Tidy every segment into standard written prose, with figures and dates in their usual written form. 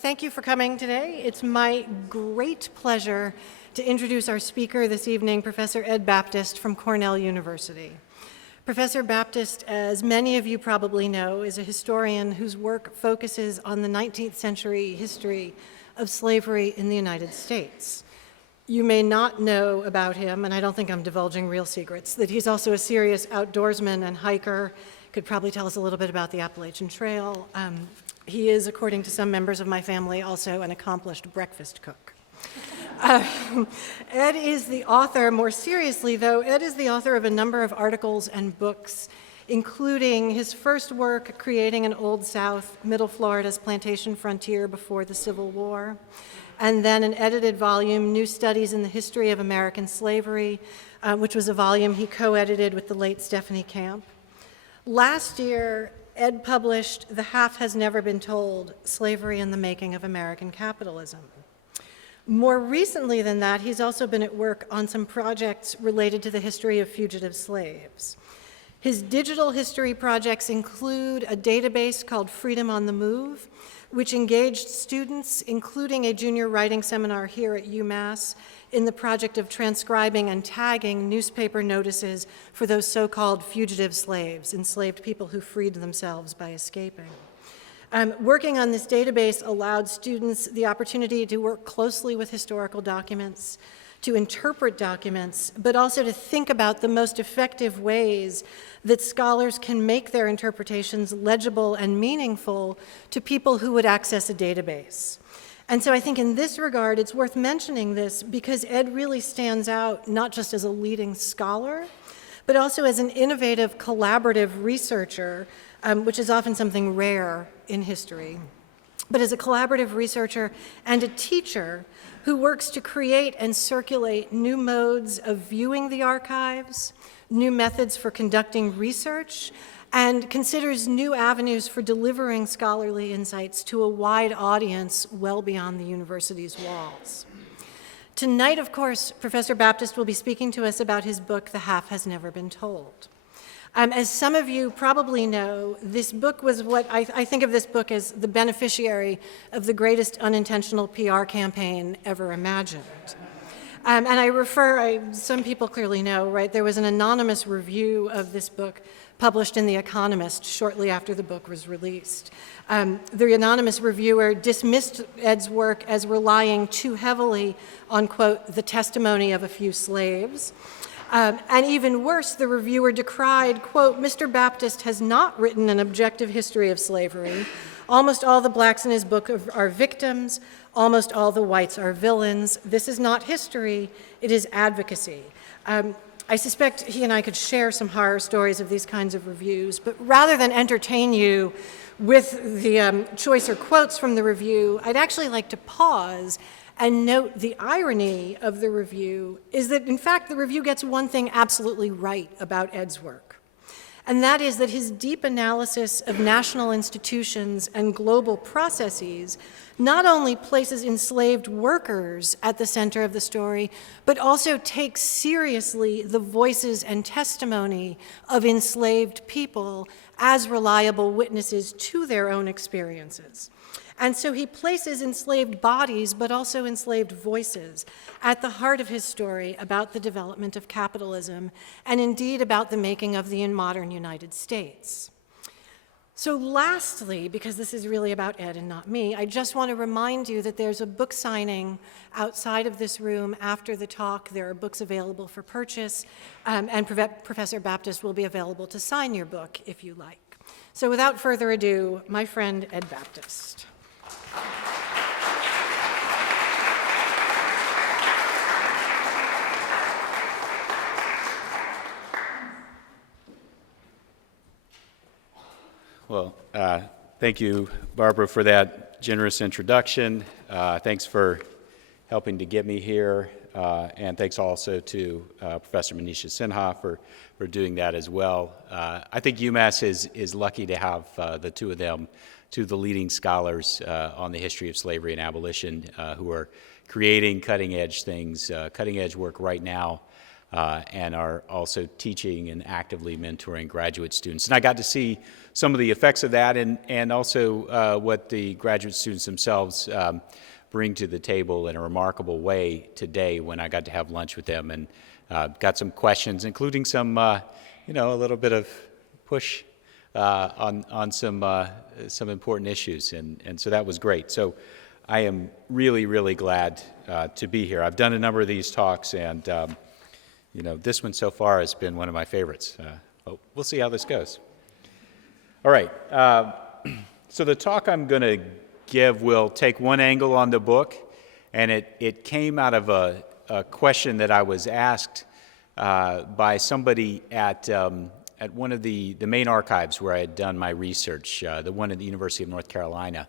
Thank you for coming today. It's my great pleasure to introduce our speaker this evening, Professor Ed Baptist from Cornell University. Professor Baptist, as many of you probably know, is a historian whose work focuses on the 19th century history of slavery in the United States. You may not know about him, and I don't think I'm divulging real secrets, that he's also a serious outdoorsman and hiker, could probably tell us a little bit about the Appalachian Trail. He is, according to some members of my family, also an accomplished breakfast cook. Ed is the author, more seriously though, Ed is the author of a number of articles and books, including his first work, Creating an Old South, Middle Florida's Plantation Frontier Before the Civil War, and then an edited volume, New Studies in the History of American Slavery, which was a volume he co-edited with the late Stephanie Camp. Last year, Ed published The Half Has Never Been Told, Slavery and the Making of American Capitalism. More recently than that, he's also been at work on some projects related to the history of fugitive slaves. His digital history projects include a database called Freedom on the Move, which engaged students, including a junior writing seminar here at UMass, in the project of transcribing and tagging newspaper notices for those so-called fugitive slaves, enslaved people who freed themselves by escaping. Working on this database allowed students the opportunity to work closely with historical documents, to interpret documents, but also to think about the most effective ways that scholars can make their interpretations legible and meaningful to people who would access a database. And so I think in this regard, it's worth mentioning this because Ed really stands out not just as a leading scholar, but also as an innovative, collaborative researcher, which is often something rare in history, but as a collaborative researcher and a teacher who works to create and circulate new modes of viewing the archives, new methods for conducting research, and considers new avenues for delivering scholarly insights to a wide audience well beyond the university's walls. Tonight, of course, Professor Baptist will be speaking to us about his book, The Half Has Never Been Told. As some of you probably know, this book was what I think of this book as the beneficiary of the greatest unintentional PR campaign ever imagined. Some people clearly know, right? There was an anonymous review of this book published in The Economist shortly after the book was released. The anonymous reviewer dismissed Ed's work as relying too heavily on, quote, the testimony of a few slaves. And even worse, the reviewer decried, quote, Mr. Baptist has not written an objective history of slavery. Almost all the blacks in his book are victims. Almost all the whites are villains. This is not history, it is advocacy. I suspect he and I could share some horror stories of these kinds of reviews, but rather than entertain you with the choicer quotes from the review, I'd actually like to pause and note the irony of the review is that, in fact, the review gets one thing absolutely right about Ed's work, and that is that his deep analysis of national institutions and global processes not only places enslaved workers at the center of the story, but also takes seriously the voices and testimony of enslaved people as reliable witnesses to their own experiences. And so he places enslaved bodies, but also enslaved voices, at the heart of his story about the development of capitalism, and indeed about the making of the modern United States. So lastly, because this is really about Ed and not me, I just want to remind you that there's a book signing outside of this room after the talk. There are books available for purchase, and Professor Baptist will be available to sign your book if you like. So without further ado, my friend Ed Baptist. Well, thank you, Barbara, for that generous introduction. Thanks for helping to get me here, and thanks also to Professor Manisha Sinha for doing that as well. I think UMass is lucky to have the two of them, two of the leading scholars on the history of slavery and abolition who are creating cutting-edge things, cutting-edge work right now and are also teaching and actively mentoring graduate students. And I got to see some of the effects of that and also what the graduate students themselves bring to the table in a remarkable way today when I got to have lunch with them and got some questions, including some, a little bit of push on some important issues, and so that was great. So I am really, really glad to be here. I've done a number of these talks, and this one so far has been one of my favorites. We'll see how this goes. All right. So the talk I'm going to give will take one angle on the book, and it came out of a question that I was asked by somebody at one of the main archives where I had done my research, the one at the University of North Carolina.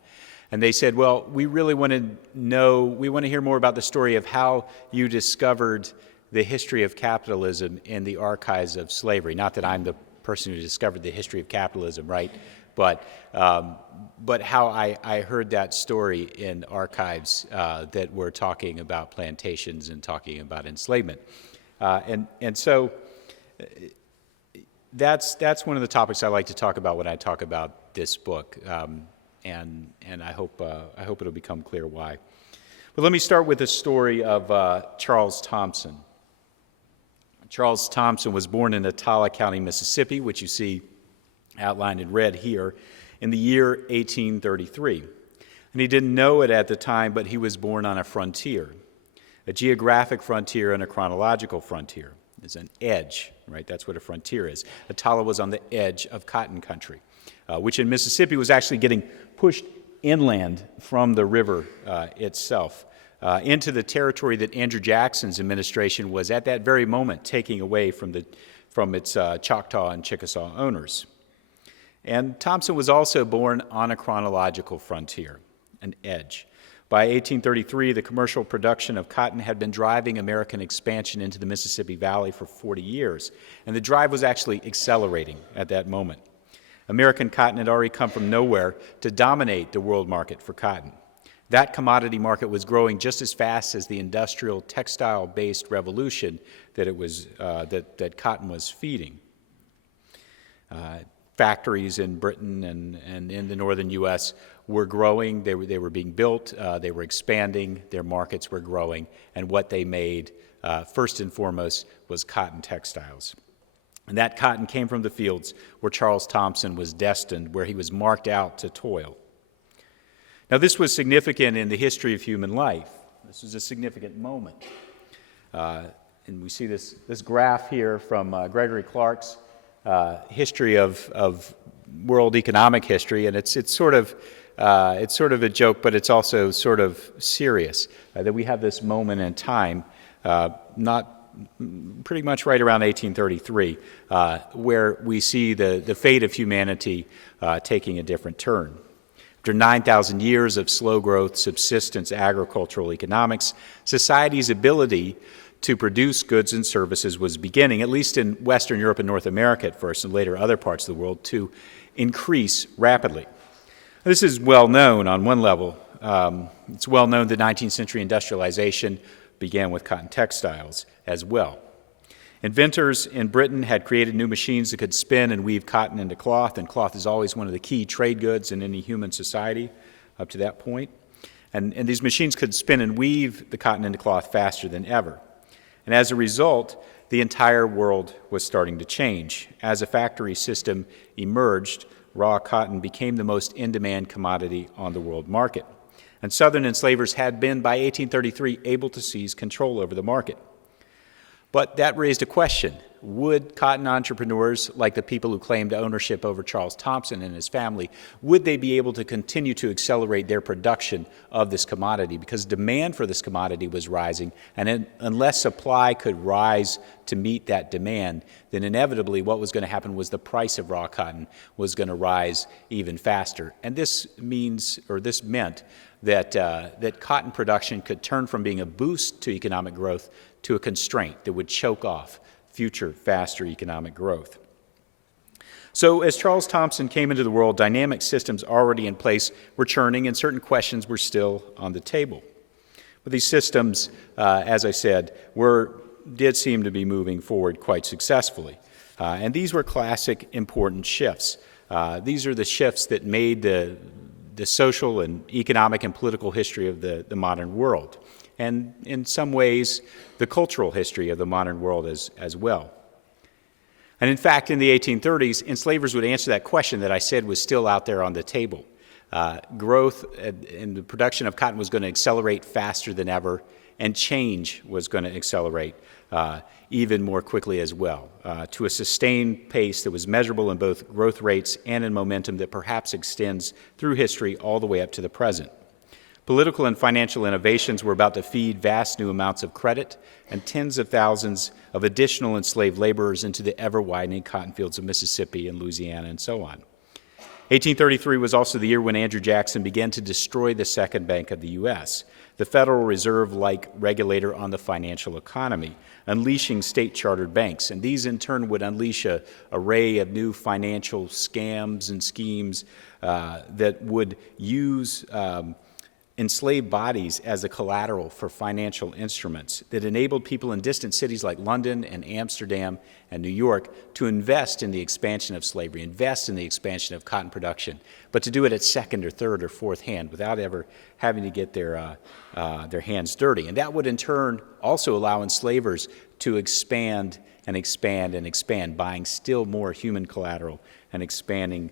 And they said, well, we really want to hear more about the story of how you discovered the history of capitalism in the archives of slavery. Not that I'm the person who discovered the history of capitalism, right? But how I heard that story in archives that were talking about plantations and talking about enslavement. And so that's one of the topics I like to talk about when I talk about this book, and I hope it'll become clear why. But let me start with the story of Charles Thompson. Charles Thompson was born in Attala County, Mississippi, which you see outlined in red here, in the year 1833. And he didn't know it at the time, but he was born on a frontier, a geographic frontier and a chronological frontier. It's an edge, right? That's what a frontier is. Attala was on the edge of cotton country, which in Mississippi was actually getting pushed inland from the river itself into the territory that Andrew Jackson's administration was at that very moment taking away from its Choctaw and Chickasaw owners. And Thompson was also born on a chronological frontier, an edge. By 1833, the commercial production of cotton had been driving American expansion into the Mississippi Valley for 40 years, and the drive was actually accelerating at that moment. American cotton had already come from nowhere to dominate the world market for cotton. That commodity market was growing just as fast as the industrial textile-based revolution that cotton was feeding. Factories in Britain and in the northern U.S. were growing. They were being built. They were expanding. Their markets were growing. And what they made, first and foremost, was cotton textiles. And that cotton came from the fields where Charles Thompson was destined, where he was marked out to toil. Now, this was significant in the history of human life. This was a significant moment. And we see this graph here from Gregory Clark's history of world economic history, and it's sort of a joke, but it's also sort of serious that we have this moment in time, pretty much right around 1833, where we see the fate of humanity taking a different turn. After 9,000 years of slow growth, subsistence, agricultural economics, society's ability to produce goods and services was beginning, at least in Western Europe and North America at first, and later other parts of the world, to increase rapidly. This is well known on one level. It's well known that 19th century industrialization began with cotton textiles as well. Inventors in Britain had created new machines that could spin and weave cotton into cloth, and cloth is always one of the key trade goods in any human society up to that point. And these machines could spin and weave the cotton into cloth faster than ever. And as a result, the entire world was starting to change. As a factory system emerged, raw cotton became the most in-demand commodity on the world market. And Southern enslavers had been, by 1833, able to seize control over the market. But that raised a question. Would cotton entrepreneurs, like the people who claimed ownership over Charles Thompson and his family, would they be able to continue to accelerate their production of this commodity? Because demand for this commodity was rising, and unless supply could rise to meet that demand, then inevitably what was going to happen was the price of raw cotton was going to rise even faster. And this meant that cotton production could turn from being a boost to economic growth to a constraint that would choke off future faster economic growth. So as Charles Thompson came into the world, dynamic systems already in place were churning, and certain questions were still on the table. But these systems, as I said, were did seem to be moving forward quite successfully. And these were classic important shifts. These are the shifts that made the social and economic and political history of the modern world, and in some ways, the cultural history of the modern world as well. And in fact, in the 1830s, enslavers would answer that question that I said was still out there on the table. Growth in the production of cotton was going to accelerate faster than ever, and change was going to accelerate even more quickly as well, to a sustained pace that was measurable in both growth rates and in momentum that perhaps extends through history all the way up to the present. Political and financial innovations were about to feed vast new amounts of credit and tens of thousands of additional enslaved laborers into the ever-widening cotton fields of Mississippi and Louisiana and so on. 1833 was also the year when Andrew Jackson began to destroy the second bank of the U.S., the Federal Reserve-like regulator on the financial economy, unleashing state-chartered banks. And these, in turn, would unleash an array of new financial scams and schemes that would use enslaved bodies as a collateral for financial instruments that enabled people in distant cities like London and Amsterdam and New York to invest in the expansion of slavery, invest in the expansion of cotton production, but to do it at second or third or fourth hand without ever having to get their hands dirty. And that would in turn also allow enslavers to expand and expand and expand, buying still more human collateral and expanding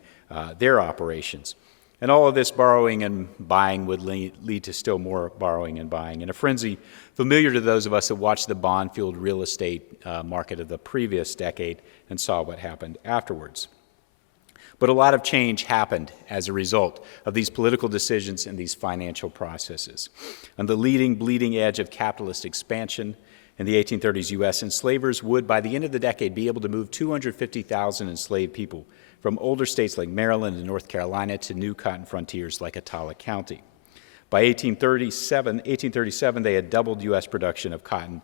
their operations. And all of this borrowing and buying would lead to still more borrowing and buying, in a frenzy familiar to those of us that watched the bond-fueled real estate market of the previous decade and saw what happened afterwards. But a lot of change happened as a result of these political decisions and these financial processes. On the leading, bleeding edge of capitalist expansion in the 1830s U.S., enslavers would, by the end of the decade, be able to move 250,000 enslaved people from older states like Maryland and North Carolina to new cotton frontiers like Attala County. By 1837, they had doubled U.S. production of cotton,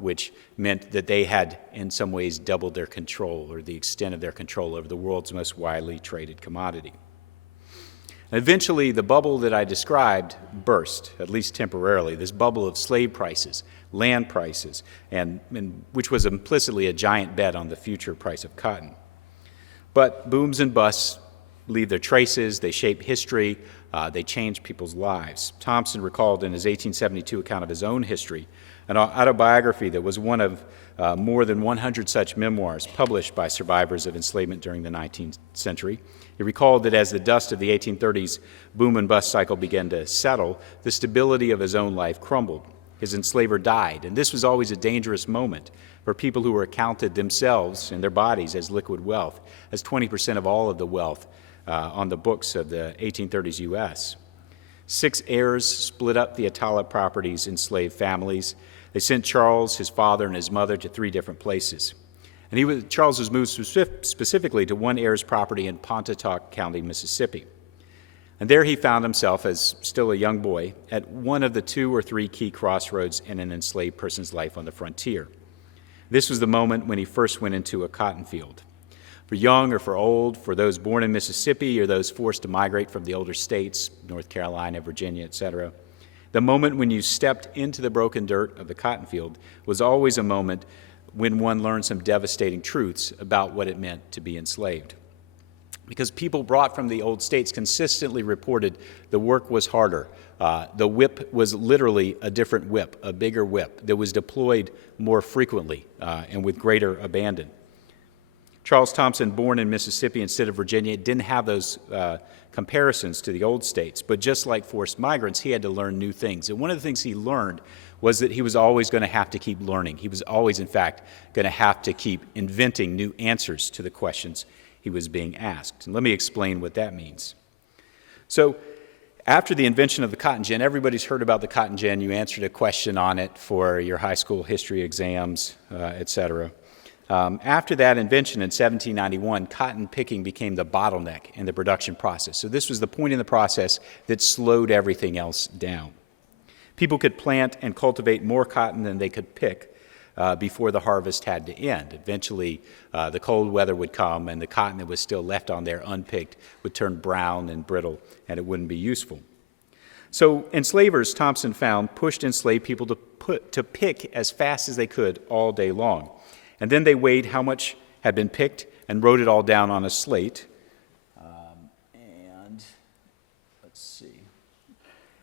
which meant that they had, in some ways, doubled their control or the extent of their control over the world's most widely traded commodity. And eventually, the bubble that I described burst, at least temporarily, this bubble of slave prices, land prices, and which was implicitly a giant bet on the future price of cotton. But booms and busts leave their traces, they shape history, they change people's lives. Thompson recalled in his 1872 account of his own history an autobiography that was one of more than 100 such memoirs published by survivors of enslavement during the 19th century. He recalled that as the dust of the 1830s boom and bust cycle began to settle, the stability of his own life crumbled. His enslaver died, and this was always a dangerous moment for people who were counted themselves and their bodies as liquid wealth, as 20% of all of the wealth on the books of the 1830s U.S. 6 heirs split up the Attala property's enslaved families. They sent Charles, his father, and his mother to 3 different places. And Charles was moved specifically to one heir's property in Pontotoc County, Mississippi. And there he found himself, as still a young boy, at one of the 2 or 3 key crossroads in an enslaved person's life on the frontier. This was the moment when he first went into a cotton field. For young or for old, for those born in Mississippi or those forced to migrate from the older states, North Carolina, Virginia, etc., the moment when you stepped into the broken dirt of the cotton field was always a moment when one learned some devastating truths about what it meant to be enslaved. Because people brought from the old states consistently reported the work was harder. The whip was literally a different whip, a bigger whip that was deployed more frequently and with greater abandon. Charles Thompson, born in Mississippi instead of Virginia, didn't have those comparisons to the old states. But just like forced migrants, he had to learn new things. And one of the things he learned was that he was always going to have to keep learning. He was always, in fact, going to have to keep inventing new answers to the questions he was being asked. And let me explain what that means. So after the invention of the cotton gin, everybody's heard about the cotton gin. You answered a question on it for your high school history exams, etc. After that invention in 1791, cotton picking became the bottleneck in the production process. So this was the point in the process that slowed everything else down. People could plant and cultivate more cotton than they could pick before the harvest had to end. Eventually, the cold weather would come, and the cotton that was still left on there unpicked would turn brown and brittle, and it wouldn't be useful. So enslavers, Thompson found, pushed enslaved people to to pick as fast as they could all day long. And then they weighed how much had been picked and wrote it all down on a slate. And let's see.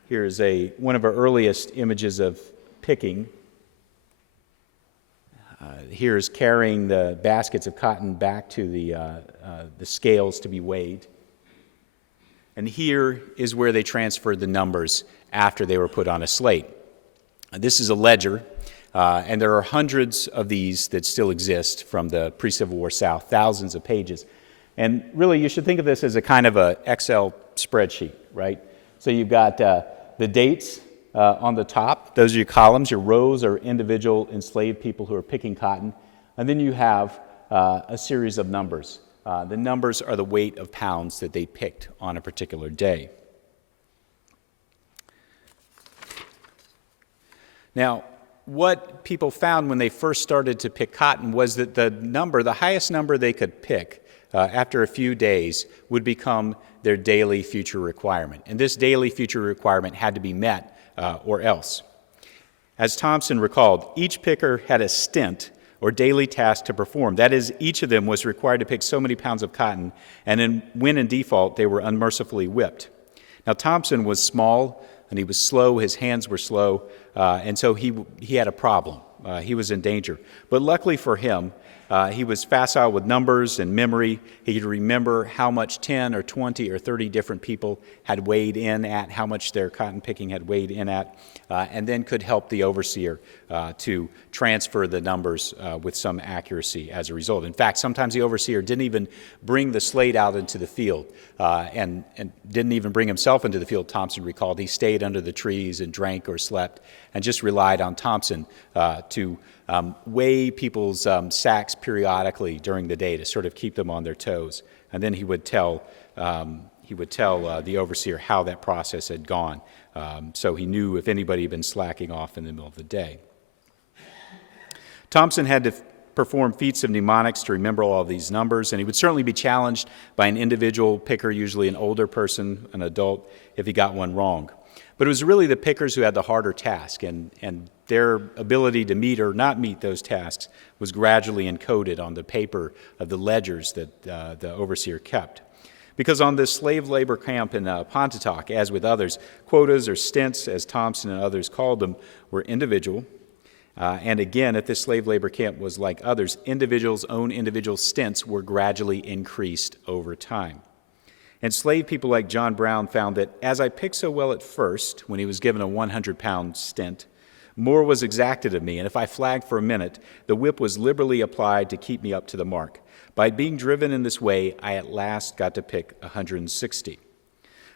Here's one of our earliest images of picking. Here's carrying the baskets of cotton back to the scales to be weighed. And here is where they transferred the numbers after they were put on a slate. This is a ledger, and there are hundreds of these that still exist from the pre-Civil War South, thousands of pages. And really, you should think of this as a kind of an Excel spreadsheet, right? So you've got the dates on the top. Those are your columns. Your rows are individual enslaved people who are picking cotton. And then you have a series of numbers. The numbers are the weight of pounds that they picked on a particular day. Now, what people found when they first started to pick cotton was that the highest number they could pick after a few days would become their daily future requirement. And this daily future requirement had to be met or else. As Thompson recalled, each picker had a stint or daily task to perform. That is, each of them was required to pick so many pounds of cotton, and when in default, they were unmercifully whipped. Now, Thompson was small, and he was slow, his hands were slow, and so he had a problem. He was in danger. But luckily for him, he was facile with numbers and memory. He could remember how much 10 or 20 or 30 different people had weighed in at, how much their cotton picking had weighed in at, and then could help the overseer to transfer the numbers with some accuracy as a result. In fact, sometimes the overseer didn't even bring the slate out into the field and didn't even bring himself into the field, Thompson recalled. He stayed under the trees and drank or slept and just relied on Thompson to weigh people's sacks periodically during the day to sort of keep them on their toes. And then he would tell the overseer how that process had gone, so he knew if anybody had been slacking off in the middle of the day. Thompson had to perform feats of mnemonics to remember all of these numbers, and he would certainly be challenged by an individual picker, usually an older person, an adult, if he got one wrong. But it was really the pickers who had the harder task, and their ability to meet or not meet those tasks was gradually encoded on the paper of the ledgers that the overseer kept. Because on this slave labor camp in Pontotoc, as with others, quotas or stints, as Thompson and others called them, were individual. And again, at this slave labor camp was like others, individuals' own individual stints were gradually increased over time. Enslaved people like John Brown found that as I picked so well at first, when he was given a 100-pound stint, more was exacted of me, and if I flagged for a minute, the whip was liberally applied to keep me up to the mark. By being driven in this way, I at last got to pick 160.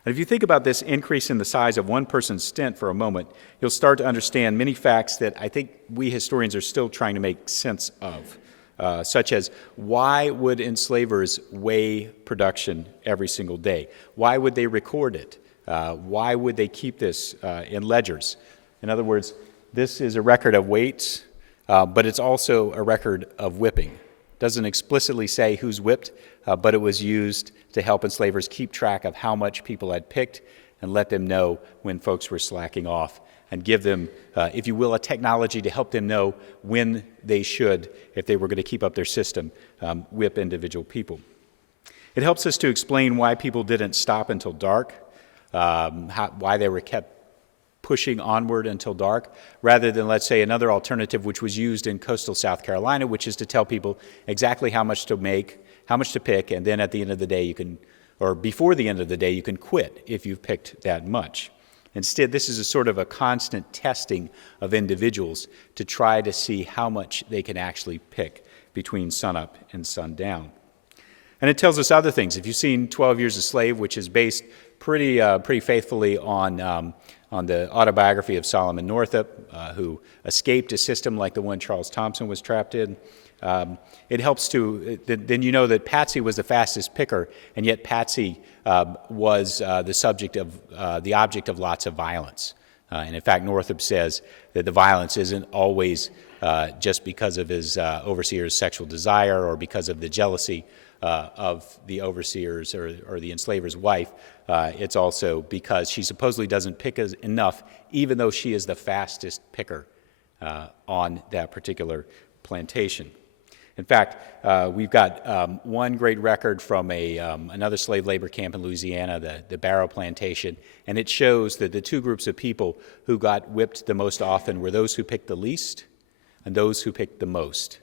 And if you think about this increase in the size of one person's stint for a moment, you'll start to understand many facts that I think we historians are still trying to make sense of. Such as, why would enslavers weigh production every single day? Why would they record it? Why would they keep this in ledgers? In other words, this is a record of weights, but it's also a record of whipping. It doesn't explicitly say who's whipped, but it was used to help enslavers keep track of how much people had picked and let them know when folks were slacking off, and give them, if you will, a technology to help them know when they should, if they were going to keep up their system, whip individual people. It helps us to explain why people didn't stop until dark, why they were kept pushing onward until dark, rather than, let's say, another alternative which was used in coastal South Carolina, which is to tell people exactly how much to make, how much to pick, and then at the end of the day you can, or before the end of the day, you can quit if you've picked that much. Instead, this is a sort of a constant testing of individuals to try to see how much they can actually pick between sunup and sundown. And it tells us other things. If you've seen 12 Years a Slave, which is based pretty faithfully on the autobiography of Solomon Northup, who escaped a system like the one Charles Thompson was trapped in, it helps to, then you know that Patsy was the fastest picker, and yet Patsy was the object of lots of violence. And in fact, Northup says that the violence isn't always just because of his overseer's sexual desire or because of the jealousy of the overseer's or the enslaver's wife. It's also because she supposedly doesn't pick enough, even though she is the fastest picker on that particular plantation. In fact, we've got one great record from another slave labor camp in Louisiana, the Barrow Plantation, and it shows that the two groups of people who got whipped the most often were those who picked the least and those who picked the most.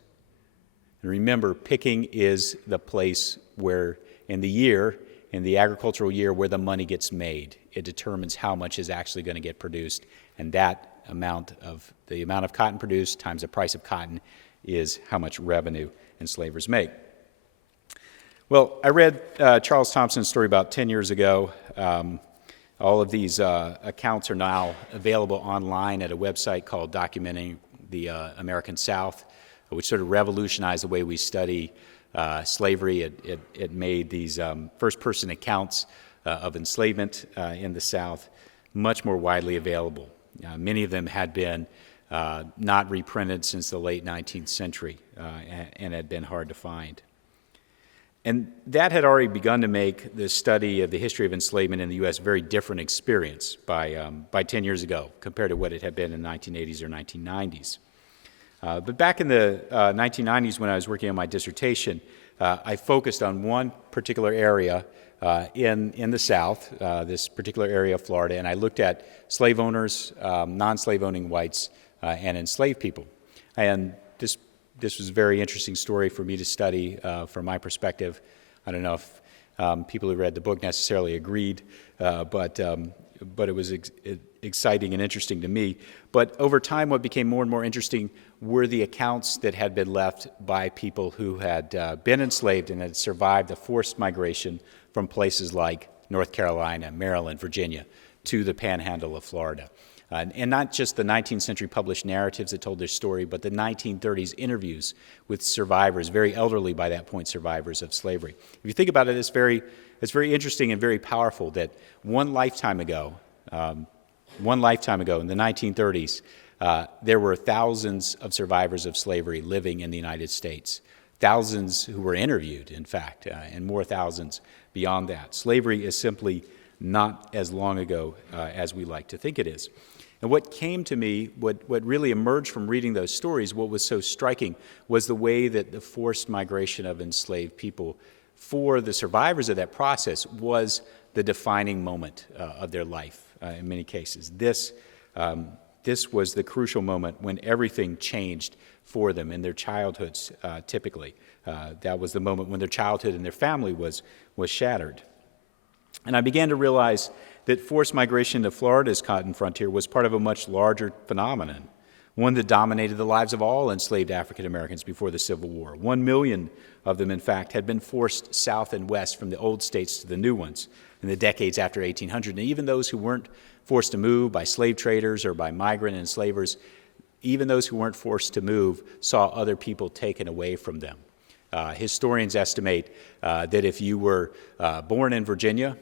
And remember, picking is the place where, in the agricultural year, where the money gets made. It determines how much is actually going to get produced, and the amount of cotton produced times the price of cotton is how much revenue enslavers make. Well, I read Charles Thompson's story about 10 years ago. All of these accounts are now available online at a website called Documenting the American South, which sort of revolutionized the way we study slavery. It made these first-person accounts of enslavement in the South much more widely available. Many of them had been not reprinted since the late 19th century and had been hard to find. And that had already begun to make the study of the history of enslavement in the U.S. a very different experience by 10 years ago compared to what it had been in the 1980s or 1990s. But back in the 1990s when I was working on my dissertation, I focused on one particular area in the South, this particular area of Florida, and I looked at slave owners, non-slave owning whites, and enslaved people. And this was a very interesting story for me to study from my perspective. I don't know if people who read the book necessarily agreed, but it was exciting and interesting to me. But over time, what became more and more interesting were the accounts that had been left by people who had been enslaved and had survived the forced migration from places like North Carolina, Maryland, Virginia, to the panhandle of Florida. And not just the 19th century published narratives that told their story, but the 1930s interviews with survivors, very elderly by that point survivors of slavery. If you think about it, it's very interesting and very powerful that one lifetime ago in the 1930s, there were thousands of survivors of slavery living in the United States, thousands who were interviewed, in fact, and more thousands beyond that. Slavery is simply not as long ago as we like to think it is. And what came to me, what really emerged from reading those stories, what was so striking was the way that the forced migration of enslaved people for the survivors of that process was the defining moment of their life in many cases. This was the crucial moment when everything changed for them in their childhoods, typically. That was the moment when their childhood and their family was shattered. And I began to realize that forced migration to Florida's cotton frontier was part of a much larger phenomenon, one that dominated the lives of all enslaved African Americans before the Civil War. 1 million of them, in fact, had been forced south and west from the old states to the new ones in the decades after 1800. And even those who weren't forced to move by slave traders or by migrant enslavers, even those who weren't forced to move saw other people taken away from them. Historians estimate that if you were born in Virginia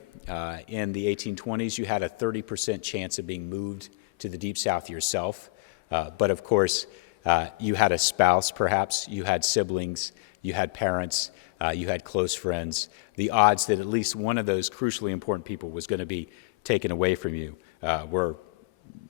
in the 1820s, you had a 30% chance of being moved to the Deep South yourself. But of course, you had a spouse, perhaps, you had siblings, you had parents, you had close friends. The odds that at least one of those crucially important people was going to be taken away from you were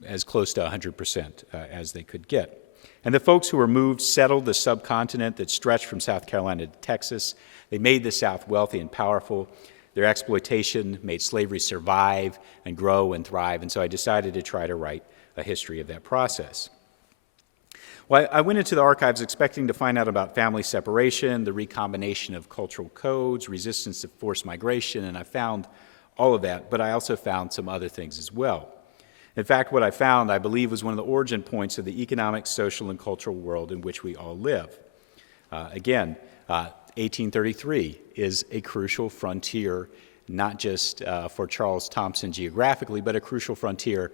as close to 100% as they could get. And the folks who were moved settled the subcontinent that stretched from South Carolina to Texas. They made the South wealthy and powerful. Their exploitation made slavery survive and grow and thrive, and so I decided to try to write a history of that process. Well, I went into the archives expecting to find out about family separation, the recombination of cultural codes, resistance to forced migration, and I found all of that, but I also found some other things as well. In fact, what I found, I believe, was one of the origin points of the economic, social, and cultural world in which we all live. Again, 1833 is a crucial frontier, not just for Charles Thompson geographically, but a crucial frontier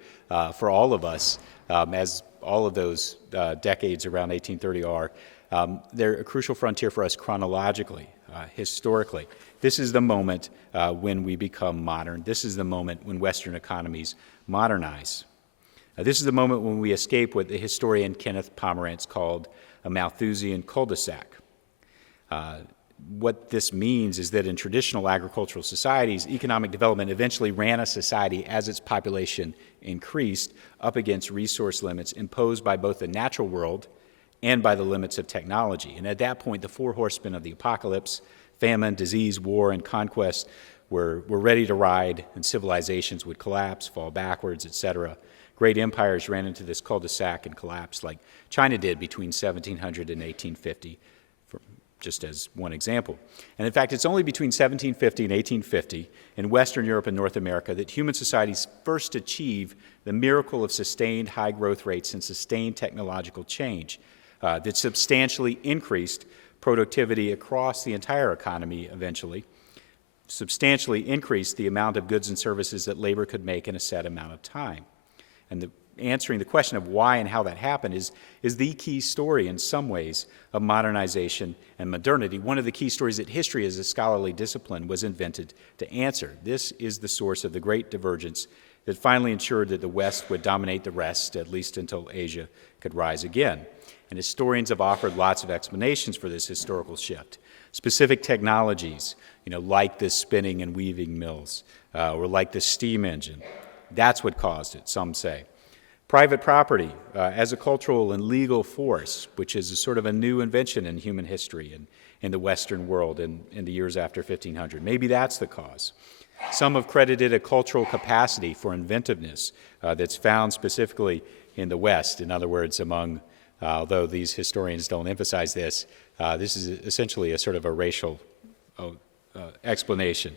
for all of us, as all of those decades around 1830 are. They're a crucial frontier for us chronologically, historically. This is the moment when we become modern. This is the moment when Western economies modernize. This is the moment when we escape what the historian Kenneth Pomerantz called a Malthusian cul-de-sac. what this means is that in traditional agricultural societies, economic development eventually ran a society as its population increased up against resource limits imposed by both the natural world and by the limits of technology. And at that point, the four horsemen of the apocalypse, famine, disease, war, and conquest, were ready to ride, and civilizations would collapse, fall backwards, etc. Great empires ran into this cul-de-sac and collapsed, like China did between 1700 and 1850, just as one example. And in fact, it's only between 1750 and 1850 in Western Europe and North America that human societies first achieve the miracle of sustained high growth rates and sustained technological change that substantially increased productivity across the entire economy eventually, substantially increased the amount of goods and services that labor could make in a set amount of time. And answering the question of why and how that happened is the key story in some ways of modernization and modernity. One of the key stories that history as a scholarly discipline was invented to answer. This is the source of the great divergence that finally ensured that the West would dominate the rest, at least until Asia could rise again. And historians have offered lots of explanations for this historical shift. Specific technologies, like the spinning and weaving mills, or like the steam engine. That's what caused it, some say. Private property as a cultural and legal force, which is a sort of a new invention in human history and in the Western world in the years after 1500. Maybe that's the cause. Some have credited a cultural capacity for inventiveness that's found specifically in the West. In other words, although these historians don't emphasize this, this is essentially a sort of a racial explanation.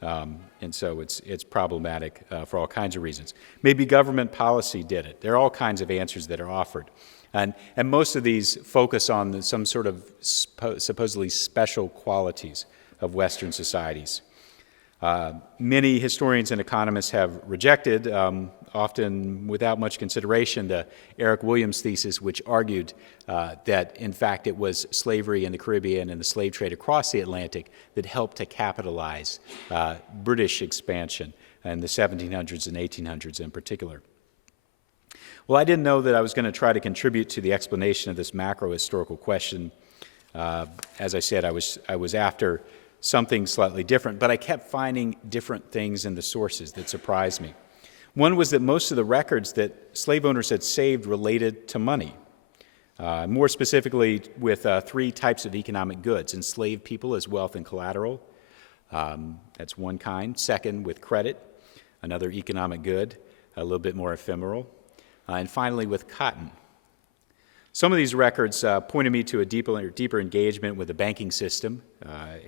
And so it's problematic for all kinds of reasons. Maybe government policy did it. There are all kinds of answers that are offered. And most of these focus on some sort of supposedly special qualities of Western societies. Many historians and economists have rejected, often without much consideration, the Eric Williams thesis, which argued that, in fact, it was slavery in the Caribbean and the slave trade across the Atlantic that helped to capitalize British expansion in the 1700s and 1800s in particular. Well, I didn't know that I was going to try to contribute to the explanation of this macro-historical question. As I said, I was after something slightly different, but I kept finding different things in the sources that surprised me. One was that most of the records that slave owners had saved related to money, more specifically with three types of economic goods: enslaved people as wealth and collateral, that's one kind; second, with credit, another economic good, a little bit more ephemeral; and finally with cotton. Some of these records pointed me to a deeper engagement with the banking system,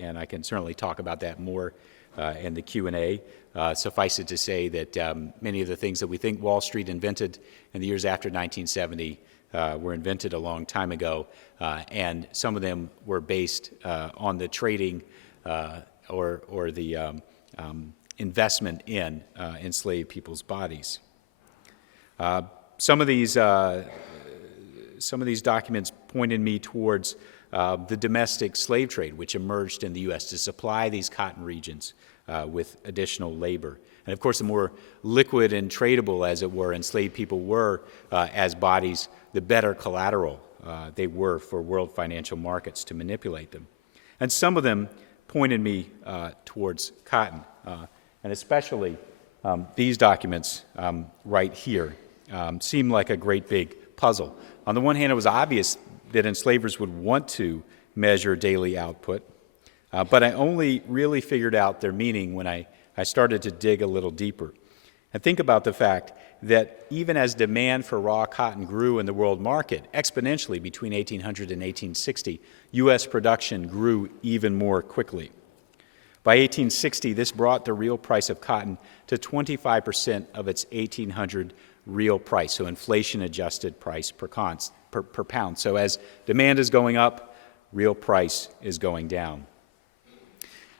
and I can certainly talk about that more in the Q&A. Suffice it to say that many of the things that we think Wall Street invented in the years after 1970 were invented a long time ago, and some of them were based on the trading or the investment in enslaved people's bodies. Some of these documents pointed me towards the domestic slave trade, which emerged in the U.S. to supply these cotton regions with additional labor. And of course, the more liquid and tradable, as it were, enslaved people were as bodies, the better collateral they were for world financial markets to manipulate them. And some of them pointed me towards cotton, and especially these documents right here seem like a great big puzzle. On the one hand, it was obvious that enslavers would want to measure daily output, but I only really figured out their meaning when I started to dig a little deeper. And think about the fact that even as demand for raw cotton grew in the world market exponentially between 1800 and 1860, U.S. production grew even more quickly. By 1860, this brought the real price of cotton to 25% of its 1800 real price, so inflation-adjusted price per pound. So as demand is going up, real price is going down.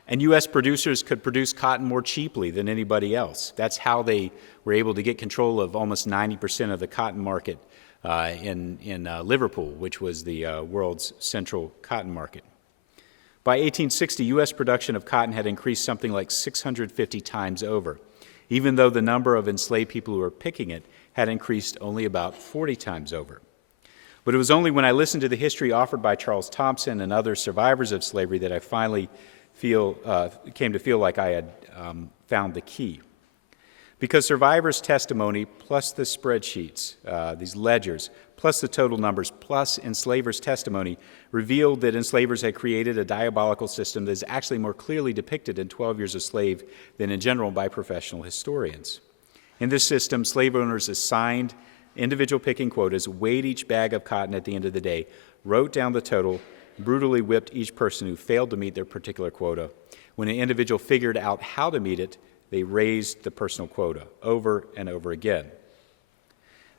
And U.S. producers could produce cotton more cheaply than anybody else. That's how they were able to get control of almost 90% of the cotton market in Liverpool, which was the world's central cotton market. By 1860, U.S. production of cotton had increased something like 650 times over, even though the number of enslaved people who were picking it had increased only about 40 times over. But it was only when I listened to the history offered by Charles Thompson and other survivors of slavery that I finally came to feel like I had found the key. Because survivors' testimony, plus the spreadsheets, these ledgers, plus the total numbers, plus enslavers' testimony, revealed that enslavers had created a diabolical system that is actually more clearly depicted in 12 Years a Slave than in general by professional historians. In this system, slave owners assigned individual picking quotas, weighed each bag of cotton at the end of the day, wrote down the total, brutally whipped each person who failed to meet their particular quota. When an individual figured out how to meet it, they raised the personal quota over and over again.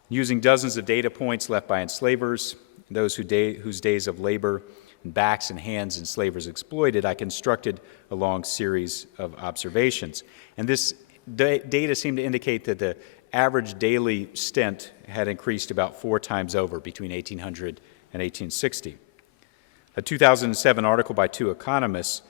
Using dozens of data points left by enslavers, those whose days of labor and backs and hands enslavers exploited, I constructed a long series of observations. And this data seemed to indicate that the average daily stint had increased about 4 times over between 1800 and 1860. A 2007 article by 2 economists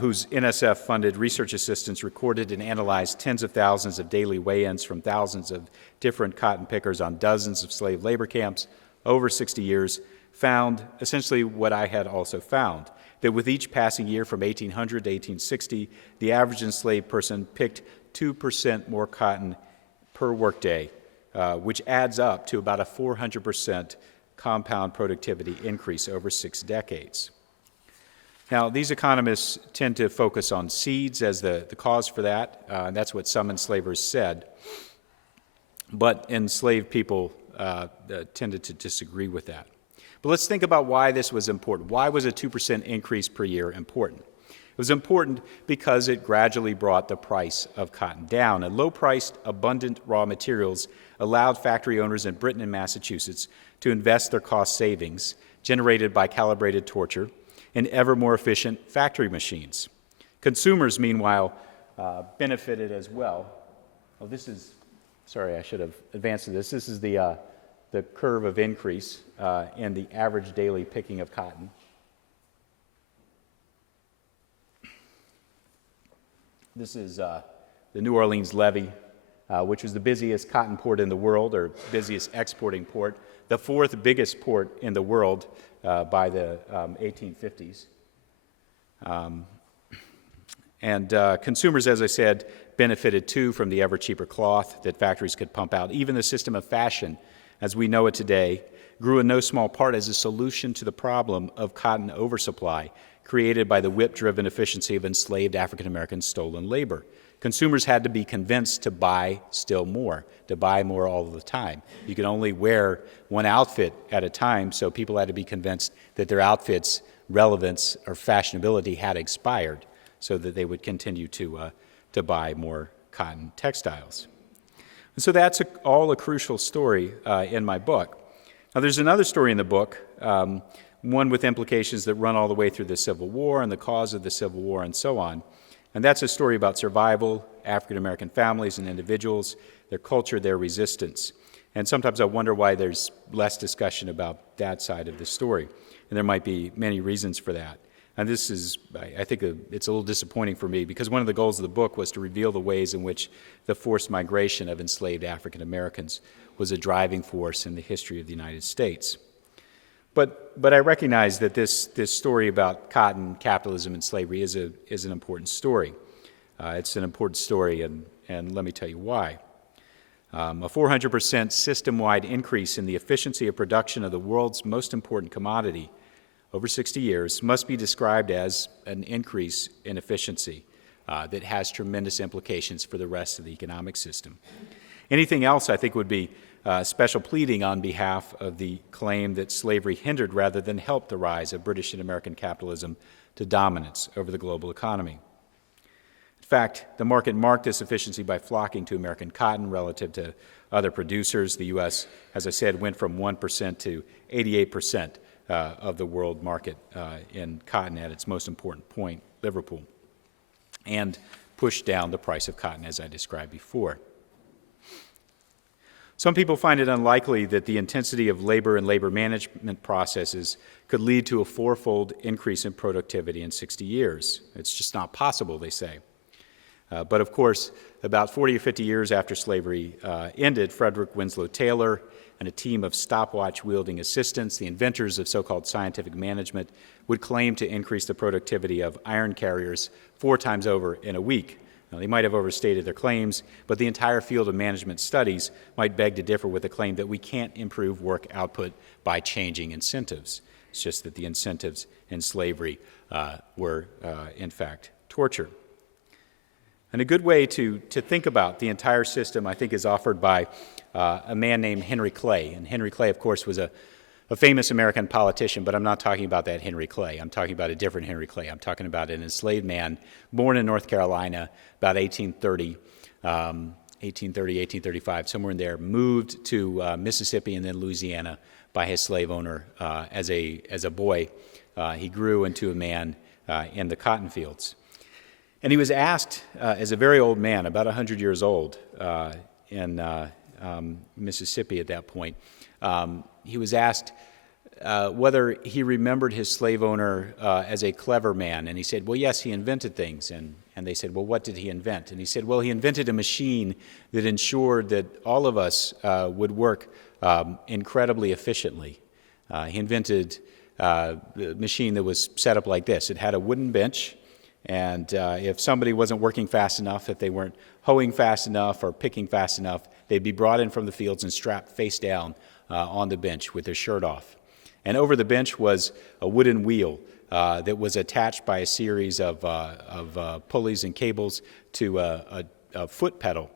whose NSF-funded research assistants recorded and analyzed tens of thousands of daily weigh-ins from thousands of different cotton pickers on dozens of slave labor camps over 60 years, found essentially what I had also found, that with each passing year from 1800 to 1860, the average enslaved person picked 2% more cotton per workday, which adds up to about a 400% compound productivity increase over 6 decades. Now, these economists tend to focus on seeds as the cause for that, and that's what some enslavers said. But enslaved people tended to disagree with that. But let's think about why this was important. Why was a 2% increase per year important? It was important because it gradually brought the price of cotton down, and low-priced, abundant raw materials allowed factory owners in Britain and Massachusetts to invest their cost savings, generated by calibrated torture, in ever more efficient factory machines. Consumers, meanwhile, benefited as well. Oh, this is, sorry, I should have advanced to this. This is the curve of increase in the average daily picking of cotton. This is the New Orleans levee, which was the busiest cotton port in the world, or busiest exporting port, the 4th biggest port in the world by the 1850s. Consumers, as I said, benefited too from the ever cheaper cloth that factories could pump out. Even the system of fashion, as we know it today, grew in no small part as a solution to the problem of cotton oversupply created by the whip-driven efficiency of enslaved African-American stolen labor. Consumers had to be convinced to buy still more, to buy more all the time. You could only wear one outfit at a time, so people had to be convinced that their outfit's relevance or fashionability had expired so that they would continue to buy more cotton textiles. And so that's all a crucial story in my book. Now, there's another story in the book, one with implications that run all the way through the Civil War and the cause of the Civil War and so on. And that's a story about survival, African-American families and individuals, their culture, their resistance. And sometimes I wonder why there's less discussion about that side of the story. And there might be many reasons for that. And this is, I think, it's a little disappointing for me, because one of the goals of the book was to reveal the ways in which the forced migration of enslaved African-Americans was a driving force in the history of the United States. But I recognize that this story about cotton, capitalism, and slavery is an important story. It's an important story, and let me tell you why. A 400% system-wide increase in the efficiency of production of the world's most important commodity over 60 years must be described as an increase in efficiency that has tremendous implications for the rest of the economic system. Anything else, I think, would be special pleading on behalf of the claim that slavery hindered rather than helped the rise of British and American capitalism to dominance over the global economy. In fact, the market marked this efficiency by flocking to American cotton relative to other producers. The U.S., as I said, went from 1% to 88% of the world market in cotton at its most important point, Liverpool, and pushed down the price of cotton, as I described before. Some people find it unlikely that the intensity of labor and labor management processes could lead to a 4-fold increase in productivity in 60 years. It's just not possible, they say. But of course, about 40 or 50 years after slavery ended, Frederick Winslow Taylor and a team of stopwatch-wielding assistants, the inventors of so-called scientific management, would claim to increase the productivity of iron carriers 4 times over in a week. Now, they might have overstated their claims, but the entire field of management studies might beg to differ with the claim that we can't improve work output by changing incentives. It's just that the incentives in slavery were, in fact, torture. And a good way to think about the entire system, I think, is offered by a man named Henry Clay. And Henry Clay, of course, was a famous American politician, but I'm not talking about that Henry Clay. I'm talking about a different Henry Clay. I'm talking about an enslaved man born in North Carolina about 1835, somewhere in there, moved to Mississippi and then Louisiana by his slave owner as a boy. He grew into a man in the cotton fields. And he was asked, as a very old man, about 100 years old, in Mississippi at that point, he was asked whether he remembered his slave owner as a clever man. And he said, well, yes, he invented things. And they said, well, what did he invent? And he said, well, he invented a machine that ensured that all of us would work incredibly efficiently. He invented a machine that was set up like this. It had a wooden bench. And if somebody wasn't working fast enough, if they weren't hoeing fast enough or picking fast enough, they'd be brought in from the fields and strapped face down on the bench with their shirt off. And over the bench was a wooden wheel that was attached by a series of pulleys and cables to a foot pedal.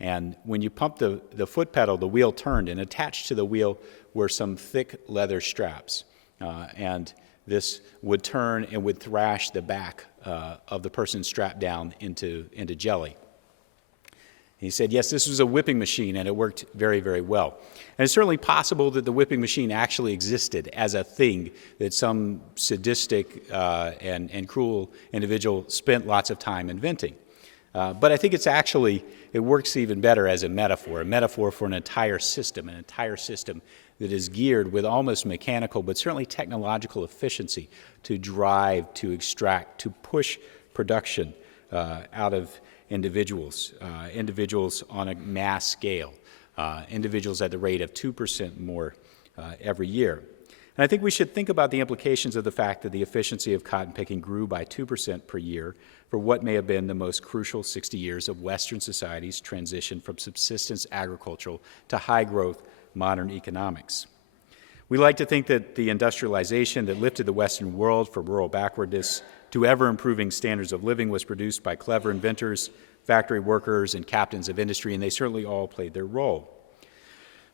And when you pumped the foot pedal, the wheel turned, and attached to the wheel were some thick leather straps. And this would turn and would thrash the back of the person strapped down into jelly. He said, yes, this was a whipping machine, and it worked very, very well. And it's certainly possible that the whipping machine actually existed as a thing that some sadistic and cruel individual spent lots of time inventing. But I think it works even better as a metaphor for an entire system that is geared with almost mechanical but certainly technological efficiency to drive, to extract, to push production out of individuals on a mass scale, individuals at the rate of 2% more every year. And I think we should think about the implications of the fact that the efficiency of cotton picking grew by 2% per year for what may have been the most crucial 60 years of Western society's transition from subsistence agricultural to high-growth modern economics. We like to think that the industrialization that lifted the Western world from rural backwardness to ever-improving standards of living was produced by clever inventors, factory workers, and captains of industry, and they certainly all played their role.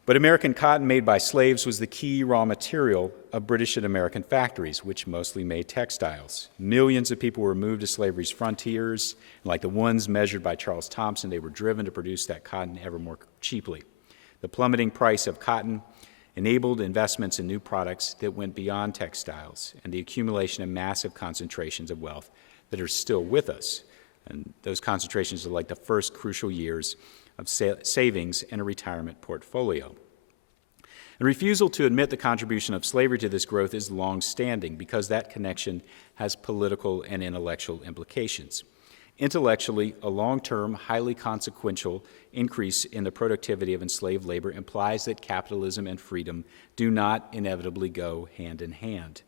But American cotton made by slaves was the key raw material of British and American factories, which mostly made textiles. Millions of people were moved to slavery's frontiers, and like the ones measured by Charles Thomson, they were driven to produce that cotton ever more cheaply. The plummeting price of cotton enabled investments in new products that went beyond textiles and the accumulation of massive concentrations of wealth that are still with us. And those concentrations are like the first crucial years of savings in a retirement portfolio. And refusal to admit the contribution of slavery to this growth is long-standing because that connection has political and intellectual implications. Intellectually, a long-term, highly consequential increase in the productivity of enslaved labor implies that capitalism and freedom do not inevitably go hand in hand.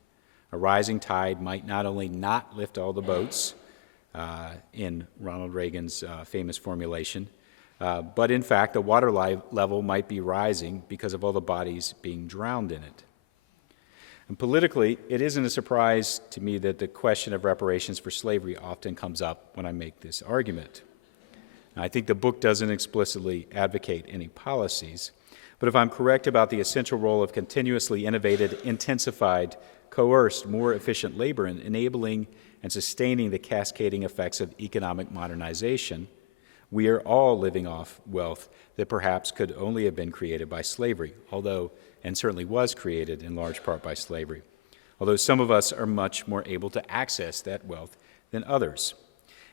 A rising tide might not only not lift all the boats, in Ronald Reagan's famous formulation, but in fact, the water level might be rising because of all the bodies being drowned in it. And politically, it isn't a surprise to me that the question of reparations for slavery often comes up when I make this argument. Now, I think the book doesn't explicitly advocate any policies, but if I'm correct about the essential role of continuously innovated, intensified, coerced, more efficient labor in enabling and sustaining the cascading effects of economic modernization, we are all living off wealth that perhaps could only have been created by slavery, and certainly was created in large part by slavery, although some of us are much more able to access that wealth than others.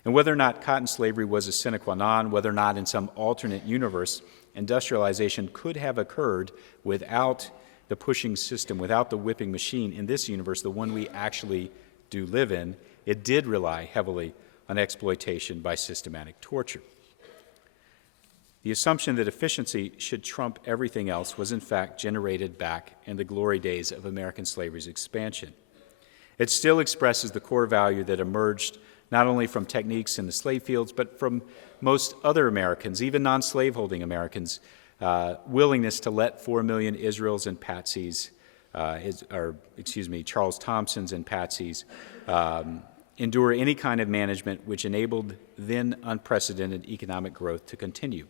And whether or not cotton slavery was a sine qua non, whether or not in some alternate universe industrialization could have occurred without the pushing system, without the whipping machine in this universe, the one we actually do live in, it did rely heavily on exploitation by systematic torture. The assumption that efficiency should trump everything else was in fact generated back in the glory days of American slavery's expansion. It still expresses the core value that emerged not only from techniques in the slave fields, but from most other Americans, even non-slaveholding Americans, willingness to let 4 million Israels and Patsies, Charles Thompsons and Patsies, endure any kind of management which enabled then unprecedented economic growth to continue.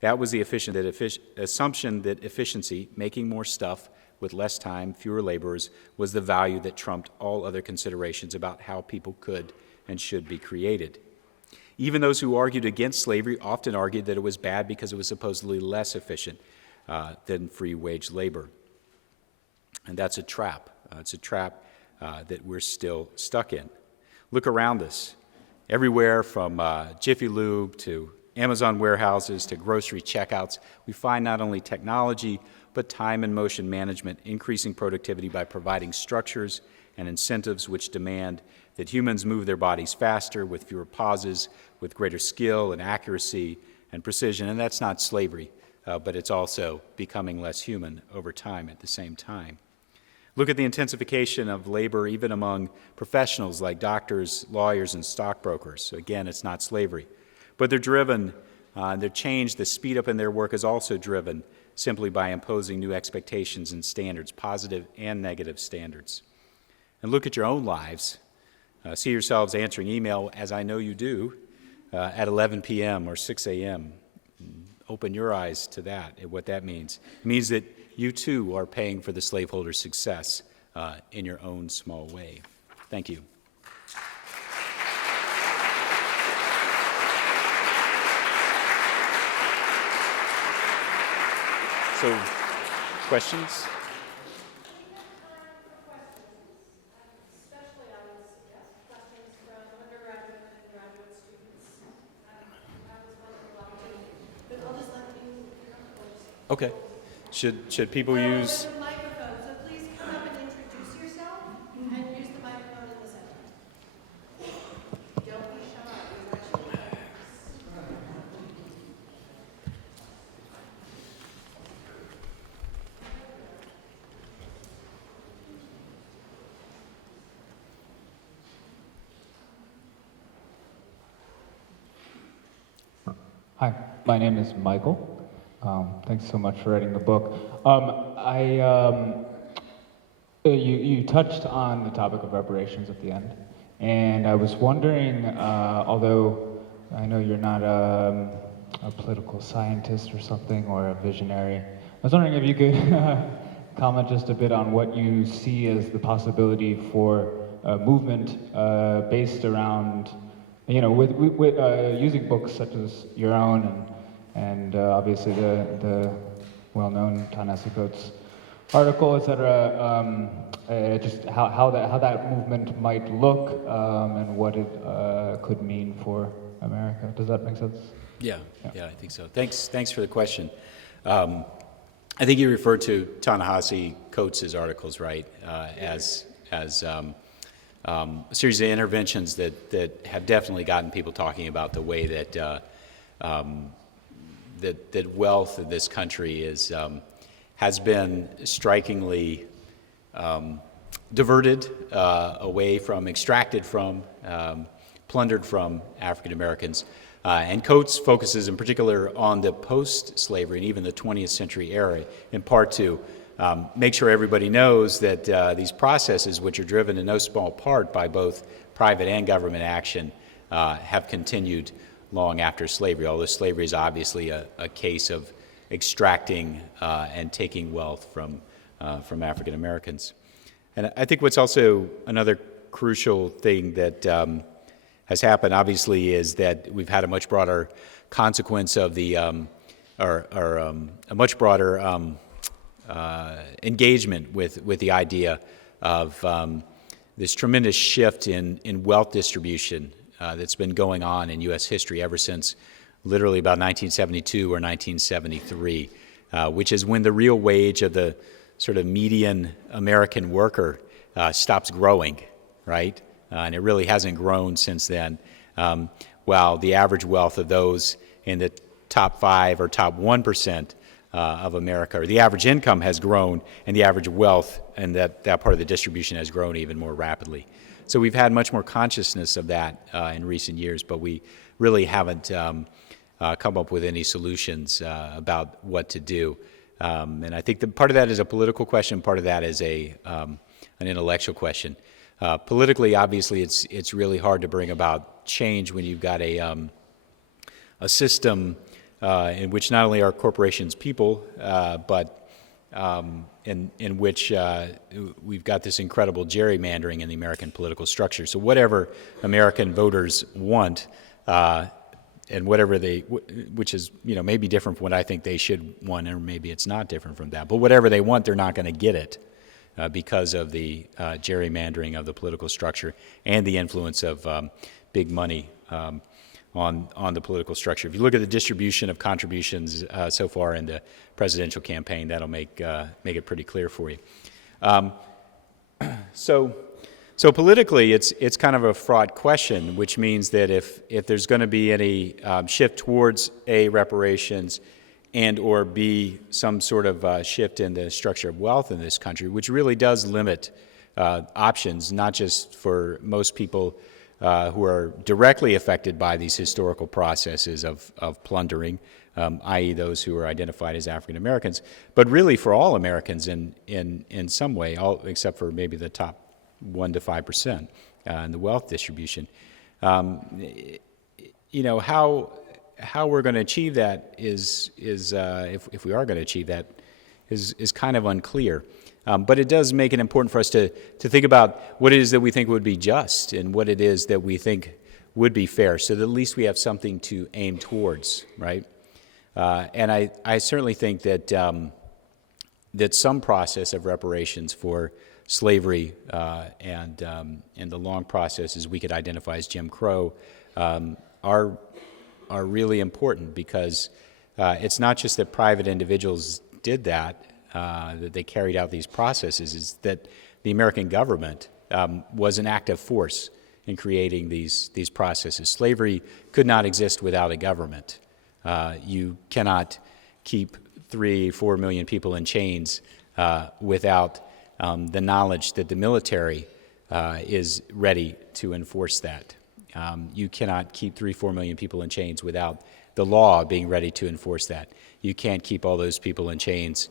That was the assumption that efficiency, making more stuff with less time, fewer laborers, was the value that trumped all other considerations about how people could and should be created. Even those who argued against slavery often argued that it was bad because it was supposedly less efficient than free wage labor. And that's a trap. It's a trap that we're still stuck in. Look around us. Everywhere from Jiffy Lube to Amazon warehouses to grocery checkouts, we find not only technology, but time and motion management increasing productivity by providing structures and incentives which demand that humans move their bodies faster, with fewer pauses, with greater skill and accuracy and precision. And that's not slavery, but it's also becoming less human over time at the same time. Look at the intensification of labor even among professionals like doctors, lawyers, and stockbrokers. So again, it's not slavery. But they're driven, their change, the speed up in their work is also driven simply by imposing new expectations and standards, positive and negative standards. And look at your own lives. See yourselves answering email, as I know you do, at 11 p.m. or 6 a.m. Open your eyes to that, and what that means. It means that you too are paying for the slaveholder's success in your own small way. Thank you. So, questions? Okay. Should people use... There's a microphone, so please come up and introduce yourself and use the microphone in the center. Don't be shy. Hi, my name is Michael. Thanks so much for writing the book. You touched on the topic of reparations at the end, and I was wondering, although I know you're not a political scientist or something, or a visionary, I was wondering if you could comment just a bit on what you see as the possibility for a movement based around, with using books such as your own and obviously the well-known Ta-Nehisi Coates article, etc. Just how that movement might look and what it could mean for America. Does that make sense? Yeah, I think so. Thanks for the question. I think you referred to Ta-Nehisi Coates' articles, right, as a series of interventions that have definitely gotten people talking about the way that that wealth in this country has been strikingly diverted away from, extracted from, plundered from African Americans. And Coates focuses in particular on the post-slavery and even the 20th century era, in part to make sure everybody knows that these processes, which are driven in no small part by both private and government action, have continued long after slavery, although slavery is obviously a case of extracting and taking wealth from African Americans. And I think what's also another crucial thing that has happened, obviously, is that we've had a much broader consequence of the, a much broader engagement with the idea of this tremendous shift in wealth distribution that's been going on in U.S. history ever since literally about 1972 or 1973, which is when the real wage of the sort of median American worker stops growing, right? And it really hasn't grown since then. while the average wealth of those in the top 5 or top 1% of America, or the average income has grown, and the average wealth and that part of the distribution has grown even more rapidly. So we've had much more consciousness of that in recent years, but we really haven't come up with any solutions about what to do. And I think that part of that is a political question, part of that is an intellectual question. Politically, obviously, it's really hard to bring about change when you've got a system in which not only are corporations people, but in which we've got this incredible gerrymandering in the American political structure. So whatever American voters want, and whatever which is, maybe different from what I think they should want, or maybe it's not different from that, but whatever they want, they're not going to get it because of the gerrymandering of the political structure and the influence of big money on the political structure. If you look at the distribution of contributions so far in the presidential campaign, that'll make it pretty clear for you. So politically, it's kind of a fraught question, which means that if there's going to be any shift towards A, reparations, and or B, some sort of shift in the structure of wealth in this country, which really does limit options, not just for most people who are directly affected by these historical processes of plundering, i.e. those who are identified as African Americans, but really for all Americans in some way, except for maybe the top 1 to 5% in the wealth distribution. How we're going to achieve that is if we are going to achieve that, is kind of unclear. But it does make it important for us to think about what it is that we think would be just and what it is that we think would be fair, so that at least we have something to aim towards, right? And I certainly think that that some process of reparations for slavery and the long processes we could identify as Jim Crow are really important, because it's not just that private individuals did that they carried out these processes, is that the American government was an active force in creating these processes. Slavery could not exist without a government. You cannot keep 3-4 million people in chains without the knowledge that the military is ready to enforce that. You cannot keep 3-4 million people in chains without the law being ready to enforce that. You can't keep all those people in chains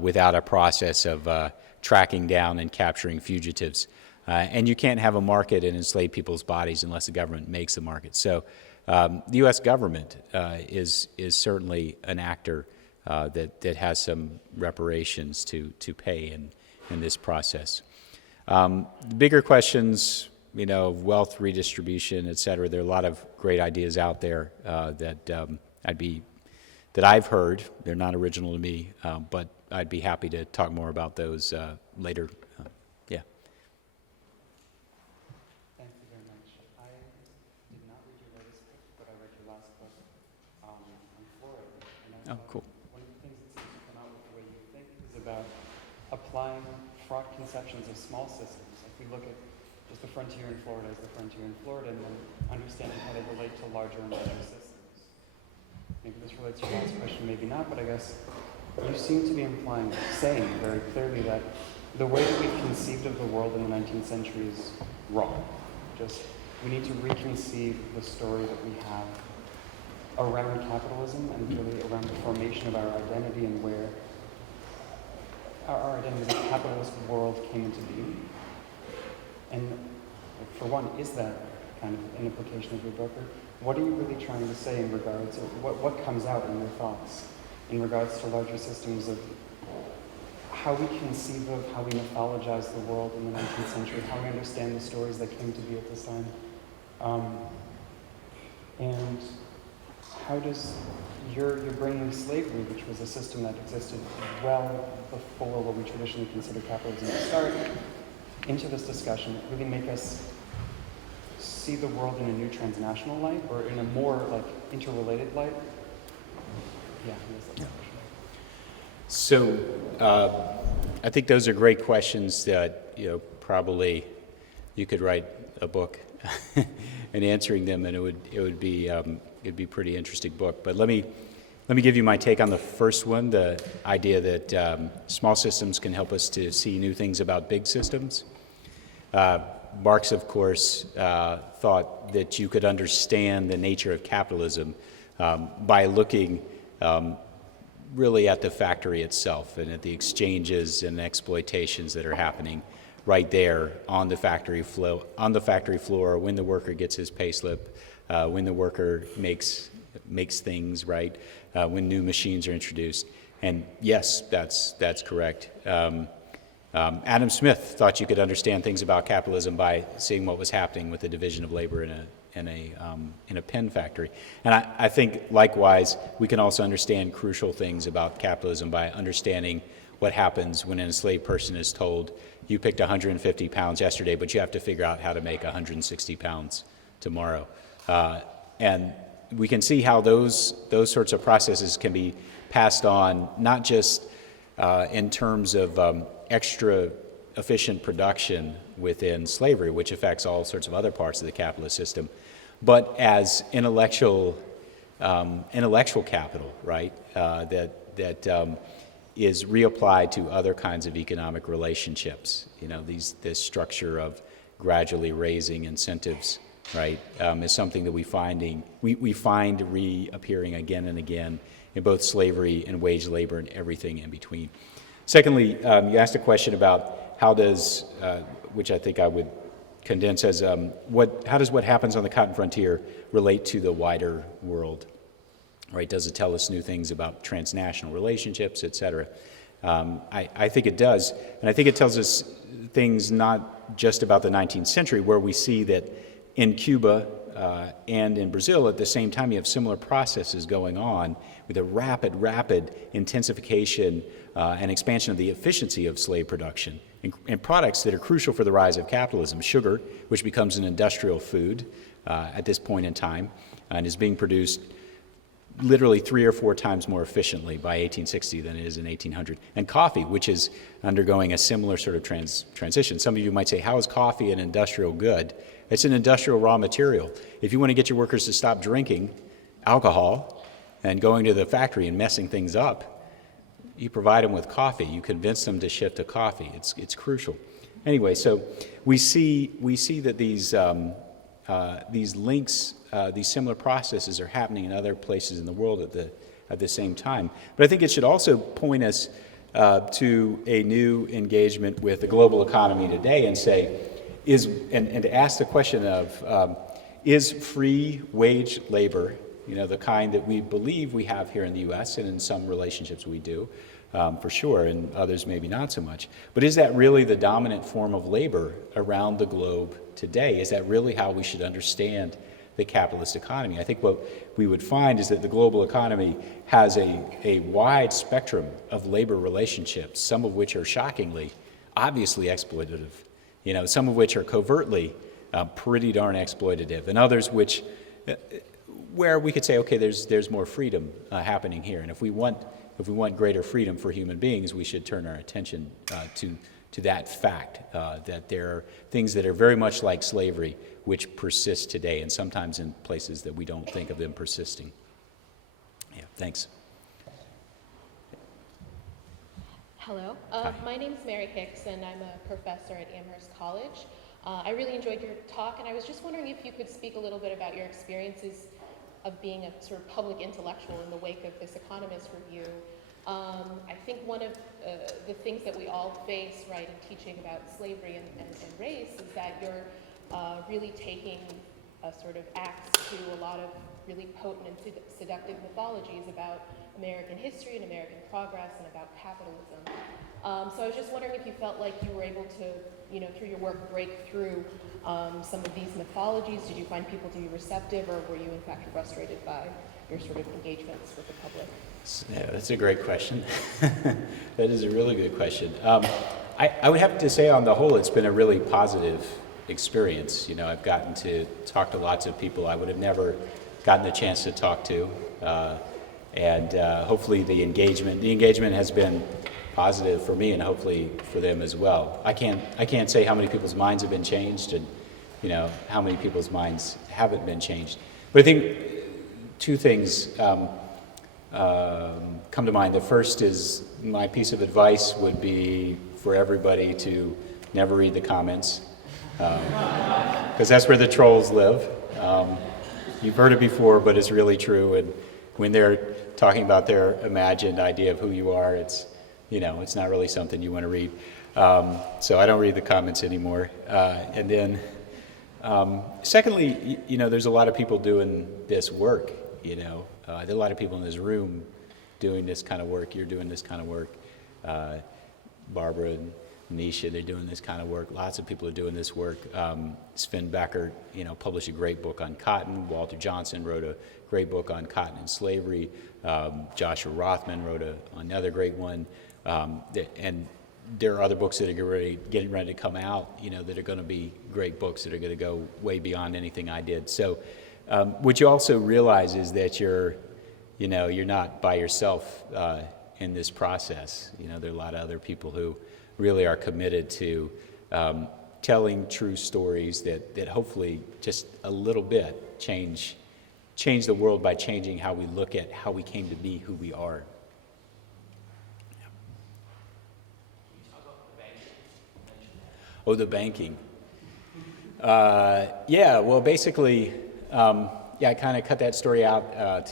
without a process of tracking down and capturing fugitives. And you can't have a market and enslave people's bodies unless the government makes a market. So the U.S. government is certainly an actor that has some reparations to pay in this process. The bigger questions, of wealth redistribution, et cetera, there are a lot of great ideas out there that I've heard. They're not original to me, but I'd be happy to talk more about those later. Yeah. Thank you very much. I did not read your latest book, but I read your last book on Florida. And I Cool. One of the things that seems to come out with the way you think is about applying fraught conceptions of small systems. If we look at just the frontier in Florida as the frontier in Florida, and then understanding how they relate to larger and larger systems. Maybe this relates to your last question, maybe not, but I guess you seem to be saying very clearly that the way that we've conceived of the world in the 19th century is wrong. We need to reconceive the story that we have around capitalism and really around the formation of our identity and where our identity in the capitalist world came into being. And for one, is that kind of an implication of your book? Or what are you really trying to say in regards, or what comes out in your thoughts in regards to larger systems of how we conceive of, how we mythologize the world in the 19th century, how we understand the stories that came to be at this time? And how does you're bringing slavery, which was a system that existed well before what we traditionally consider capitalism to start, into this discussion, really make us see the world in a new transnational light, or in a more interrelated light? Yeah, that's the question. So I think those are great questions that probably you could write a book and answering them, and it'd be a pretty interesting book. But let me give you my take on the first one, the idea that small systems can help us to see new things about big systems. Marx, of course, thought that you could understand the nature of capitalism by looking really at the factory itself and at the exchanges and exploitations that are happening right there on the factory floor, when the worker gets his pay slip, when the worker makes things, right, when new machines are introduced. And yes, that's correct. Adam Smith thought you could understand things about capitalism by seeing what was happening with the division of labor in a pen factory. And I think, likewise, we can also understand crucial things about capitalism by understanding what happens when an enslaved person is told, you picked 150 pounds yesterday, but you have to figure out how to make 160 pounds tomorrow. And we can see how those sorts of processes can be passed on, not just in terms of extra efficient production within slavery, which affects all sorts of other parts of the capitalist system, but as intellectual capital, right? That is reapplied to other kinds of economic relationships. You know, this structure of gradually raising incentives, right, is something that we find reappearing again and again in both slavery and wage labor and everything in between. Secondly, you asked a question about how does, which I think I would condense as, how does what happens on the cotton frontier relate to the wider world? Right? Does it tell us new things about transnational relationships, et cetera? I think it does, and I think it tells us things not just about the 19th century, where we see that in Cuba and in Brazil at the same time you have similar processes going on with a rapid intensification and expansion of the efficiency of slave production and products that are crucial for the rise of capitalism. Sugar, which becomes an industrial food at this point in time and is being produced literally 3 or 4 times more efficiently by 1860 than it is in 1800. And coffee, which is undergoing a similar sort of transition. Some of you might say, how is coffee an industrial good? It's an industrial raw material. If you want to get your workers to stop drinking alcohol and going to the factory and messing things up, you provide them with coffee. You convince them to shift to coffee. It's crucial. Anyway, so we see that these links, these similar processes are happening in other places in the world at the same time. But I think it should also point us to a new engagement with the global economy today and say, and to ask the question of, is free wage labor, the kind that we believe we have here in the U.S. and in some relationships we do, for sure, and others maybe not so much. But is that really the dominant form of labor around the globe today? Is that really how we should understand the capitalist economy? I think what we would find is that the global economy has a wide spectrum of labor relationships, some of which are shockingly, obviously exploitative, some of which are covertly pretty darn exploitative, and others where we could say, okay, there's more freedom happening here, and if we want greater freedom for human beings, we should turn our attention to that fact, that there are things that are very much like slavery which persist today, and sometimes in places that we don't think of them persisting. Yeah, thanks. Hello, my name is Mary Hicks, and I'm a professor at Amherst College. I really enjoyed your talk, and I was just wondering if you could speak a little bit about your experiences of being a sort of public intellectual in the wake of this economist review. I think one of the things that we all face, right, in teaching about slavery and race is that you're really taking a sort of axe to a lot of really potent and seductive mythologies about American history and American progress and about capitalism. So I was just wondering if you felt like you were able to, through your work, break through some of these mythologies. Did you find people to be receptive, or were you in fact frustrated by your sort of engagements with the public? Yeah, that's a great question. That is a really good question. I would have to say on the whole, it's been a really positive experience. I've gotten to talk to lots of people I would have never gotten the chance to talk to. And hopefully the engagement has been positive for me and hopefully for them as well. I can't say how many people's minds have been changed and how many people's minds haven't been changed. But I think two things come to mind. The first is my piece of advice would be for everybody to never read the comments, because that's where the trolls live. You've heard it before, but it's really true. And when they're talking about their imagined idea of who you are, it's not really something you want to read. So I don't read the comments anymore. And then, secondly, there's a lot of people doing this work. There are a lot of people in this room doing this kind of work. You're doing this kind of work. Barbara and Nisha, they're doing this kind of work. Lots of people are doing this work. Sven Becker, published a great book on cotton. Walter Johnson wrote a great book on cotton and slavery. Joshua Rothman wrote another great one. And there are other books that are getting ready to come out, that are going to be great books that are going to go way beyond anything I did. So what you also realize is that you're not by yourself in this process. There are a lot of other people who really are committed to telling true stories that hopefully just a little bit change the world by changing how we look at how we came to be who we are. Oh, the banking. Yeah, well, basically, I kind of cut that story out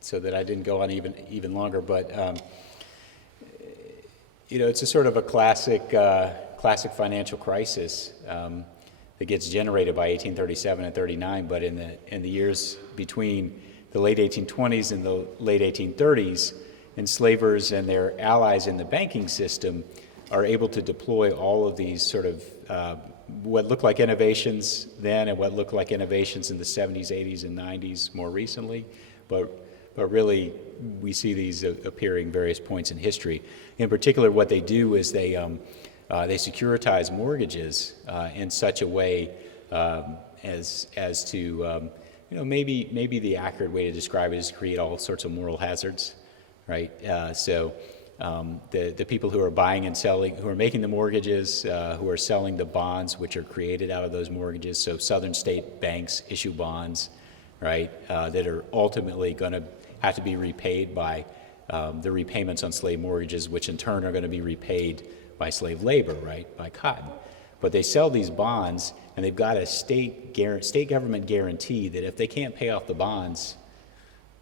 so that I didn't go on even longer. But it's a sort of a classic financial crisis that gets generated by 1837 and 39. But in the years between the late 1820s and the late 1830s, enslavers and their allies in the banking system are able to deploy all of these sort of what looked like innovations then and what looked like innovations in the 70s, 80s, and 90s more recently. But really, we see these appearing various points in history. In particular, what they do is they securitize mortgages in such a way as to, maybe the accurate way to describe it is create all sorts of moral hazards, right? So the people who are buying and selling, who are making the mortgages, who are selling the bonds which are created out of those mortgages. So Southern state banks issue bonds, right, that are ultimately going to have to be repaid by the repayments on slave mortgages, which in turn are going to be repaid by slave labor, right, by cotton. But they sell these bonds, and they've got a state government guarantee that if they can't pay off the bonds,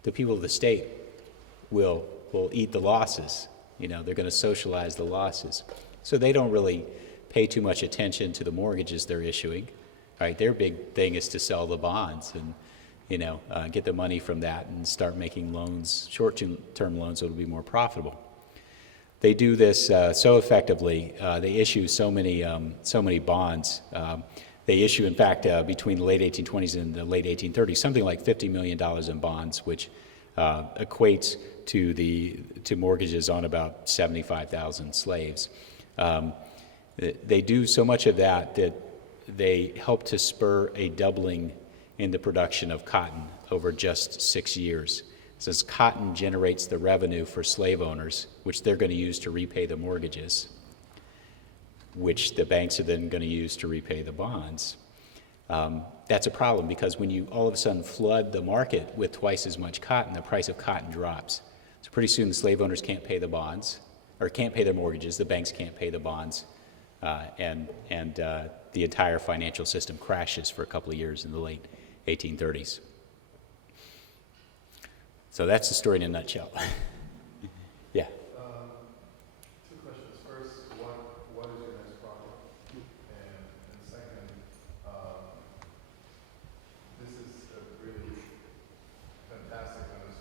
the people of the state will eat the losses. They're going to socialize the losses. So they don't really pay too much attention to the mortgages they're issuing. Right? Their big thing is to sell the bonds and get the money from that and start making loans, short-term loans that will be more profitable. They do this so effectively. They issue so many bonds. They issue, in fact, between the late 1820s and the late 1830s, something like $50 million in bonds, which equates to mortgages on about 75,000 slaves. They do so much of that they help to spur a doubling in the production of cotton over just 6 years. Since cotton generates the revenue for slave owners, which they're going to use to repay the mortgages, which the banks are then going to use to repay the bonds. That's a problem because when you all of a sudden flood the market with twice as much cotton, the price of cotton drops. So pretty soon the slave owners can't pay the bonds, or can't pay their mortgages, the banks can't pay the bonds, and the entire financial system crashes for a couple of years in the late 1830s. So that's the story in a nutshell. Yeah. Two questions. First, what is your next project? And second, this is a really fantastic kind of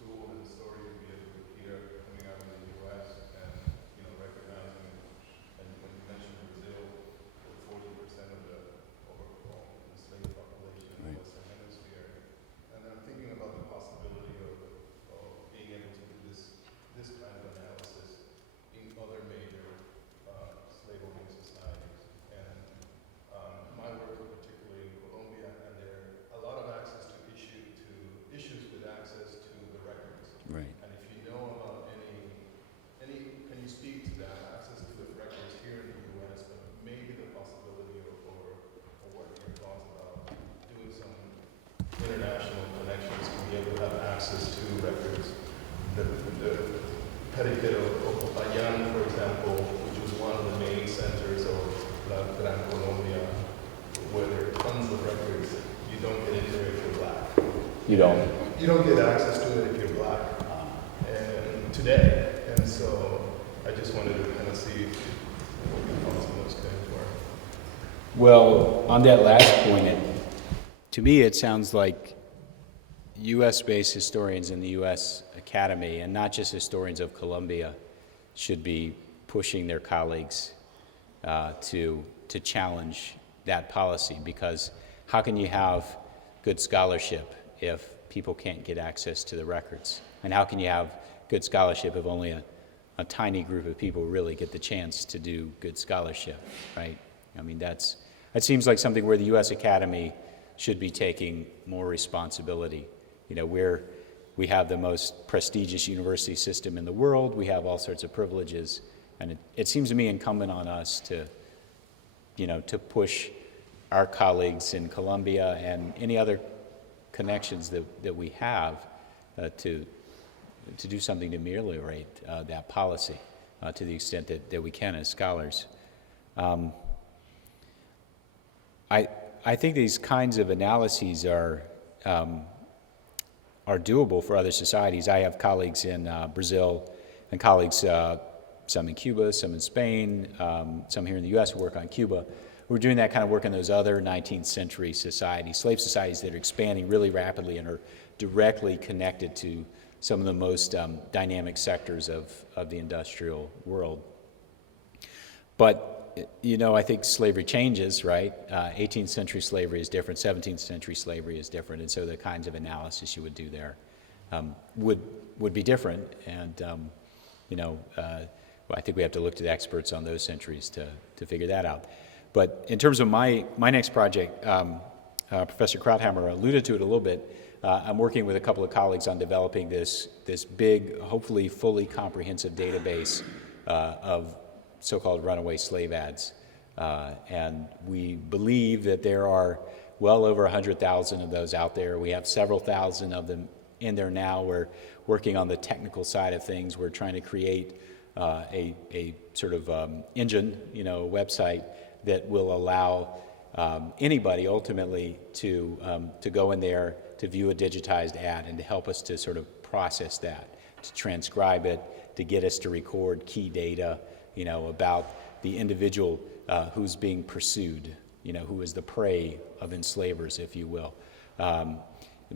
tool and story to be able to hear coming out of the U.S. and recognizing. And when you mentioned Brazil, with 40% of the overall enslaved population in the Western Hemisphere, and I'm thinking about the possibility of being able to predicate of Popayán, for example, which was one of the main centers of La Gran Colombia, where there are tons of records. You don't get in there if you're black. You don't? You don't get access to it if you're black and today. And so I just wanted to kind of see what your thoughts on those things were. Well, on that last point, to me it sounds like U.S.-based historians in the U.S. Academy, and not just historians of Columbia, should be pushing their colleagues to challenge that policy, because how can you have good scholarship if people can't get access to the records? And how can you have good scholarship if only a tiny group of people really get the chance to do good scholarship, right? I mean, that seems like something where the U.S. Academy should be taking more responsibility. You know, we have the most prestigious university system in the world, we have all sorts of privileges, and it seems to me incumbent on us to push our colleagues in Columbia and any other connections that we have to do something to ameliorate that policy to the extent that we can as scholars. I think these kinds of analyses are doable for other societies. I have colleagues in Brazil and colleagues, some in Cuba, some in Spain, some here in the U.S. who work on Cuba. We're doing that kind of work in those other 19th century societies, slave societies that are expanding really rapidly and are directly connected to some of the most dynamic sectors of the industrial world. But you know, I think slavery changes, right? 18th century slavery is different, 17th century slavery is different, and so the kinds of analysis you would do there would be different. And I think we have to look to the experts on those centuries to figure that out. But in terms of my next project, Professor Krauthammer alluded to it a little bit. I'm working with a couple of colleagues on developing this big, hopefully fully comprehensive database of so-called runaway slave ads. And we believe that there are well over 100,000 of those out there. We have several thousand of them in there now. We're working on the technical side of things. We're trying to create a sort of engine, a website that will allow anybody ultimately to go in there, to view a digitized ad, and to help us to sort of process that, to transcribe it, to get us to record key data, about the individual who's being pursued, who is the prey of enslavers, if you will.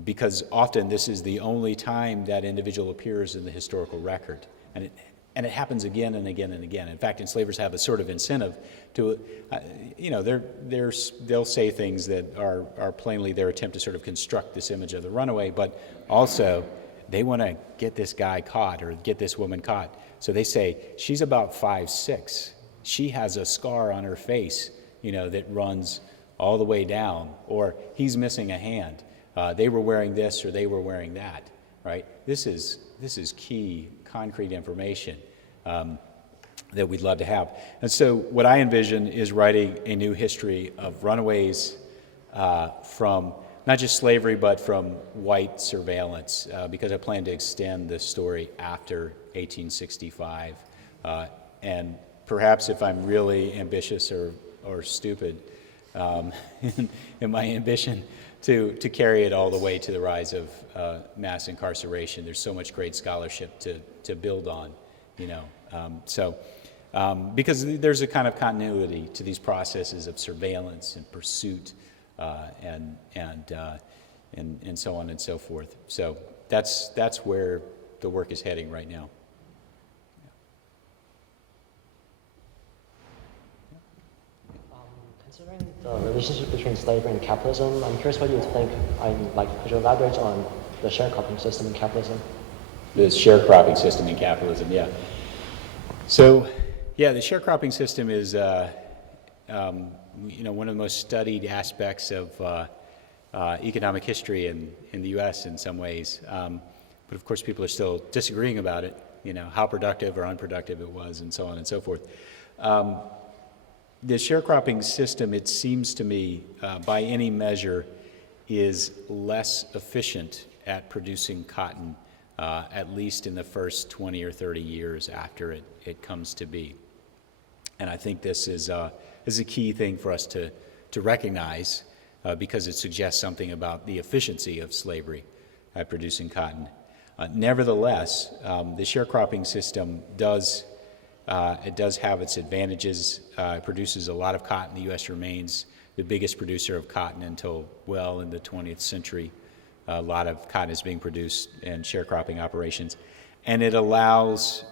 Because often this is the only time that individual appears in the historical record. And it happens again and again and again. In fact, enslavers have a sort of incentive to, they'll say things that are plainly their attempt to sort of construct this image of the runaway, but also they want to get this guy caught or get this woman caught. So they say, she's about 5'6". She has a scar on her face, that runs all the way down, or he's missing a hand. They were wearing this or they were wearing that, right? This is key, concrete information that we'd love to have. And so what I envision is writing a new history of runaways from not just slavery, but from white surveillance, because I plan to extend the story after 1865. And perhaps if I'm really ambitious or stupid in my ambition to carry it all the way to the rise of mass incarceration. There's so much great scholarship to build on, because there's a kind of continuity to these processes of surveillance and pursuit and so on and so forth. So that's where the work is heading right now. Considering the relationship between slavery and capitalism, I'm curious what you think. Could you elaborate on the sharecropping system in capitalism? The sharecropping system in capitalism, yeah. So, yeah, the sharecropping system is, one of the most studied aspects of economic history in the U.S. in some ways. But of course, people are still disagreeing about it. How productive or unproductive it was, and so on and so forth. The sharecropping system, it seems to me, by any measure, is less efficient at producing cotton at least in the first 20 or 30 years after it comes to be. And I think this is a key thing for us to recognize because it suggests something about the efficiency of slavery at producing cotton. Nevertheless, the sharecropping system does have its advantages. It produces a lot of cotton. The U.S. remains the biggest producer of cotton until well in the 20th century. A lot of cotton is being produced in sharecropping operations. And it allows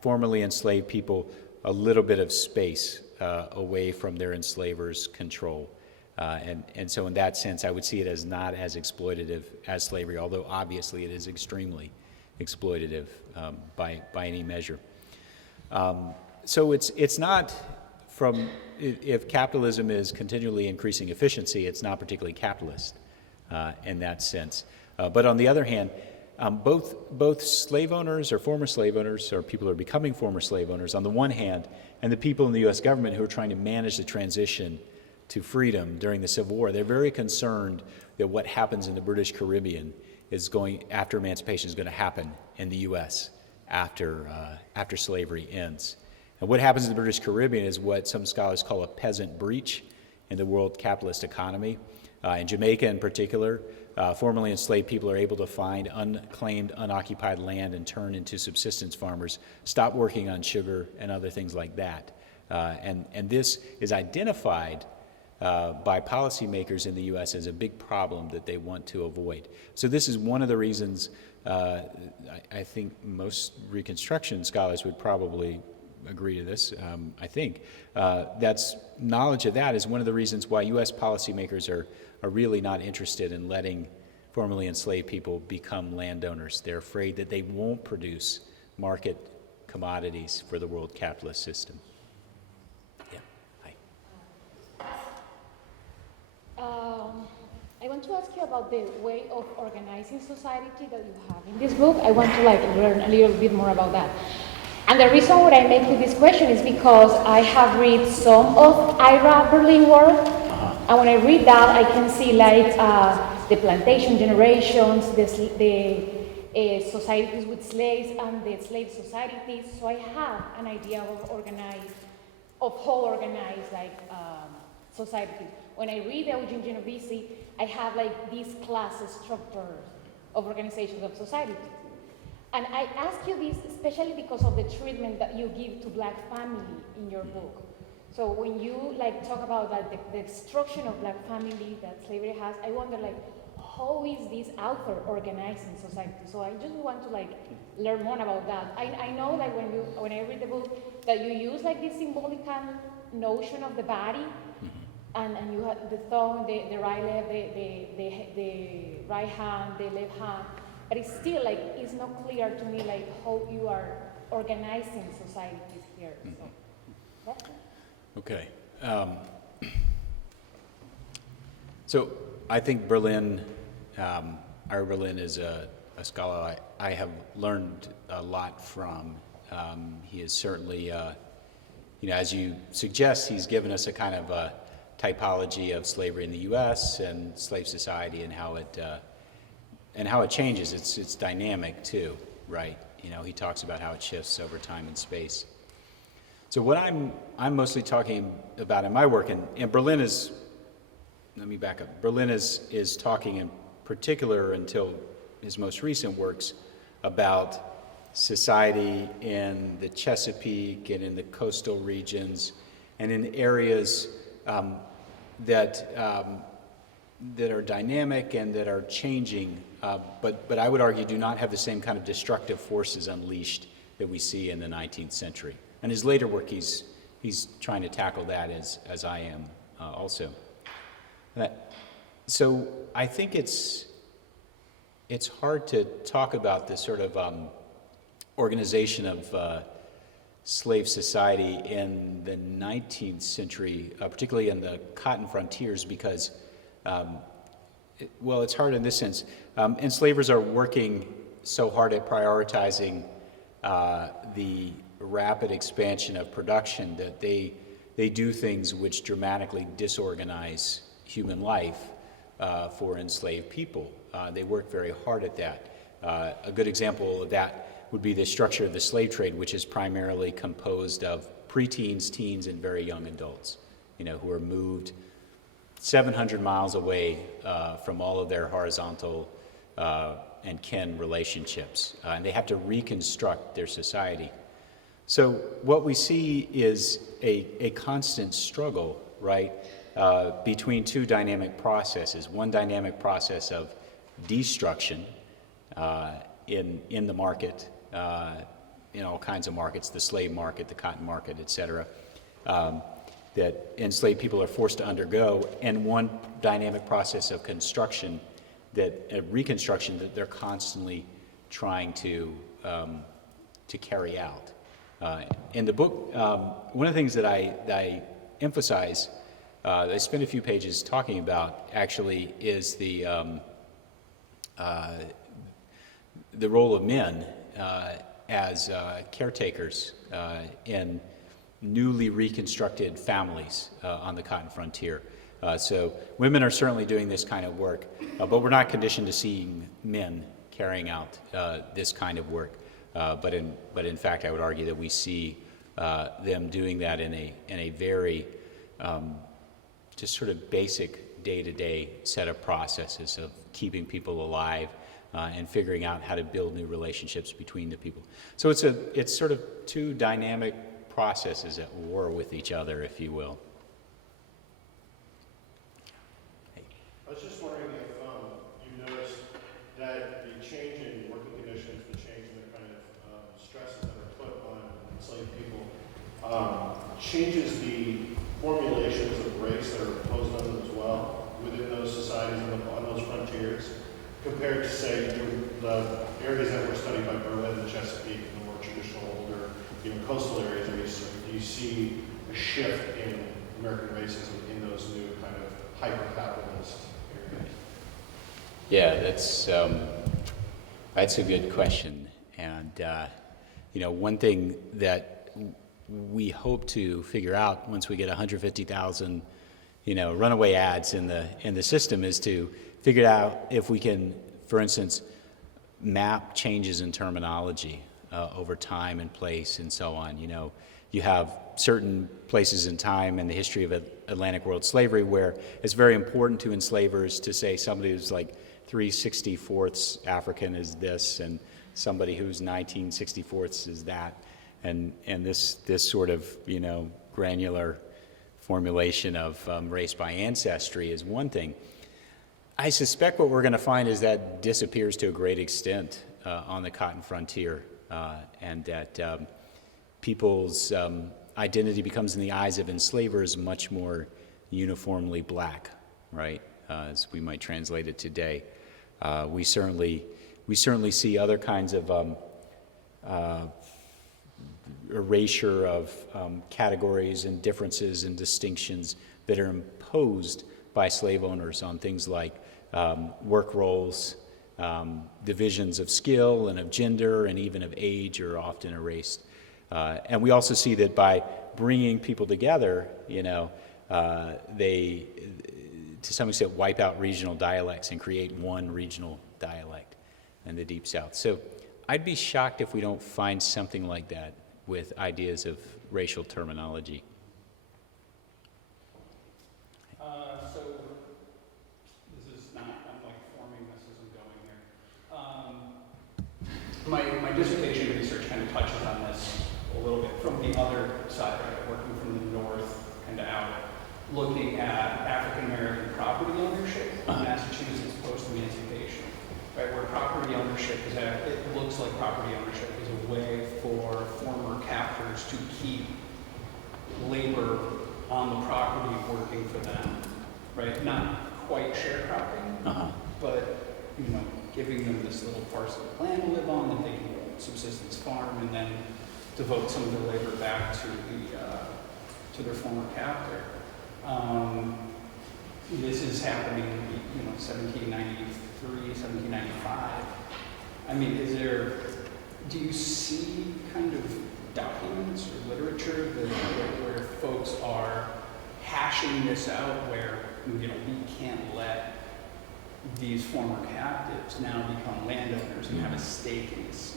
formerly enslaved people a little bit of space away from their enslavers' control. And so in that sense, I would see it as not as exploitative as slavery, although obviously it is extremely exploitative by any measure. So it's not from, if capitalism is continually increasing efficiency, it's not particularly capitalist in that sense. But on the other hand, both slave owners or former slave owners or people who are becoming former slave owners on the one hand, and the people in the U.S. government who are trying to manage the transition to freedom during the Civil War, they're very concerned that what happens in the British Caribbean after emancipation is going to happen in the U.S. after slavery ends. And what happens in the British Caribbean is what some scholars call a peasant breach in the world capitalist economy. In Jamaica in particular, formerly enslaved people are able to find unclaimed, unoccupied land and turn into subsistence farmers, stop working on sugar and other things like that. And this is identified by policymakers in the U.S. as a big problem that they want to avoid. So this is one of the reasons I think most Reconstruction scholars would probably agree to this, I think. That's knowledge of that is one of the reasons why U.S. policymakers are really not interested in letting formerly enslaved people become landowners. They're afraid that they won't produce market commodities for the world capitalist system. Yeah, hi. I want to ask you about the way of organizing society that you have in this book. I want to learn a little bit more about that. And the reason why I make you this question is because I have read some of Ira Berlin's work, and when I read that, I can see the plantation generations, the societies with slaves, and the slave societies. So I have an idea of how organized society. When I read Eugene Genovese, I have these class structures of organizations of society. And I ask you this especially because of the treatment that you give to Black family in your book. So when you talk about the destruction of Black family that slavery has, I wonder how is this author organizing society? So I just want to learn more about that. I know when I read the book that you use this symbolical notion of the body, and you have the thumb, the right leg, the right hand, the left hand. But it's still it's not clear to me how you are organizing societies here. So that's it. Okay. So I think Ira Berlin is a scholar I have learned a lot from. He is certainly, as you suggest, he's given us a kind of a typology of slavery in the U.S. and slave society and how it changes. It's dynamic too, right? He talks about how it shifts over time and space. So what I'm mostly talking about in my work, and Berlin is, let me back up. Berlin is talking in particular until his most recent works about society in the Chesapeake and in the coastal regions and in areas that are dynamic and that are changing, but I would argue do not have the same kind of destructive forces unleashed that we see in the 19th century. And his later work, he's trying to tackle that as I am also. So I think it's hard to talk about this sort of organization of slave society in the 19th century, particularly in the cotton frontiers, because it's hard in this sense. Enslavers are working so hard at prioritizing the rapid expansion of production that they do things which dramatically disorganize human life for enslaved people. They work very hard at that. A good example of that would be the structure of the slave trade, which is primarily composed of preteens, teens, and very young adults, who are moved 700 miles away from all of their horizontal and kin relationships, and they have to reconstruct their society. So what we see is a constant struggle, right, between two dynamic processes. One dynamic process of destruction in the market, in all kinds of markets, the slave market, the cotton market, et cetera, that enslaved people are forced to undergo, and one dynamic process of construction, reconstruction, that they're constantly trying to carry out. In the book, one of the things that I emphasize, I spent a few pages talking about, actually, is the role of men as caretakers in newly reconstructed families on the cotton frontier. So women are certainly doing this kind of work, but we're not conditioned to seeing men carrying out this kind of work. But in fact, I would argue that we see them doing that in a very just sort of basic day-to-day set of processes of keeping people alive and figuring out how to build new relationships between the people. So it's sort of two dynamic processes at war with each other, if you will. I was just wondering if you noticed that the change in working conditions, the change in the kind of stresses that are put on enslaved people, changes the formulations of race that are imposed on them as well within those societies on those frontiers, compared to, say, the areas that were studied by Berlin and Chesapeake, the more traditional, older, coastal areas. Do you see a shift in American racism in those new kind of hyper-capitalist areas? Yeah, that's a good question. And one thing that we hope to figure out once we get 150,000 runaway ads in the system is to figure out if we can, for instance, map changes in terminology over time and place and so on. You have certain places in time in the history of Atlantic world slavery where it's very important to enslavers to say somebody who's like 3/64 African is this, and somebody who's 19/64 is that, and this sort of granular formulation of race by ancestry is one thing. I suspect what we're going to find is that disappears to a great extent on the cotton frontier, and that people's identity becomes, in the eyes of enslavers, much more uniformly black, right? As we might translate it today. We certainly see other kinds of erasure of categories and differences and distinctions that are imposed by slave owners on things like work roles, divisions of skill and of gender and even of age are often erased. And we also see that by bringing people together, they, to some extent, wipe out regional dialects and create one regional dialect in the Deep South. So I'd be shocked if we don't find something like that with ideas of racial terminology. So this is not, I'm like forming this as I'm going here. My dissertation research kind of touches on this a little bit from the other side, right? Working from the north kind of out, looking at African American property ownership in Massachusetts post-emancipation, right? Where property ownership is it looks like property ownership is a way for former captors to keep labor on the property working for them, right? Not quite sharecropping, but giving them this little parcel of land to live on that they can subsistence farm and then devote some of their labor back to their former captor. This is happening, 1793, 1795. I mean, do you see kind of documents or literature where folks are hashing this out, where we can't let these former captives now become landowners and have a stake in this,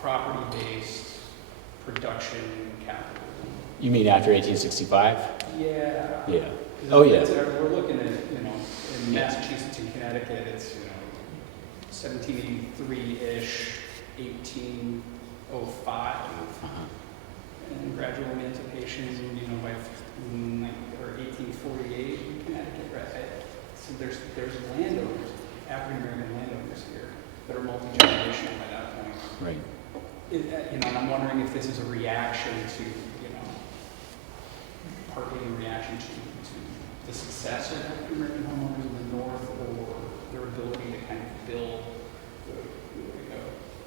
property-based production capitalism. You mean after 1865? Yeah. Yeah. Oh, yeah. We're looking at, in Massachusetts and Connecticut, it's, 1783-ish, 1805, and gradual emancipation, by 1848 in Connecticut, right? So there's landowners, African-American landowners here that are multi-generational by that point. Right. And I'm wondering if this is a reaction to, partly a reaction to the success of African-American homeowners in the North, or their ability to kind of build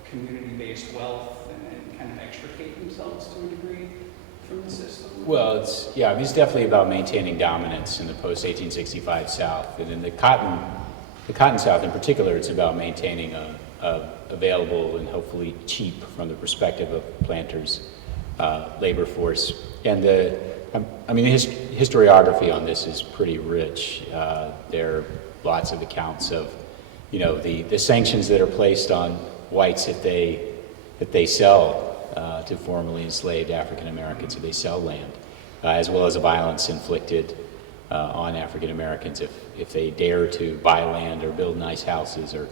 community-based wealth and kind of extricate themselves to a degree from the system? Well, it's definitely about maintaining dominance in the post-1865 South. And in the cotton South in particular, it's about maintaining a available and hopefully cheap, from the perspective of planters, labor force. And the historiography on this is pretty rich. There are lots of accounts of, the sanctions that are placed on whites if they sell to formerly enslaved African Americans, if they sell land, as well as the violence inflicted on African Americans if they dare to buy land or build nice houses, or,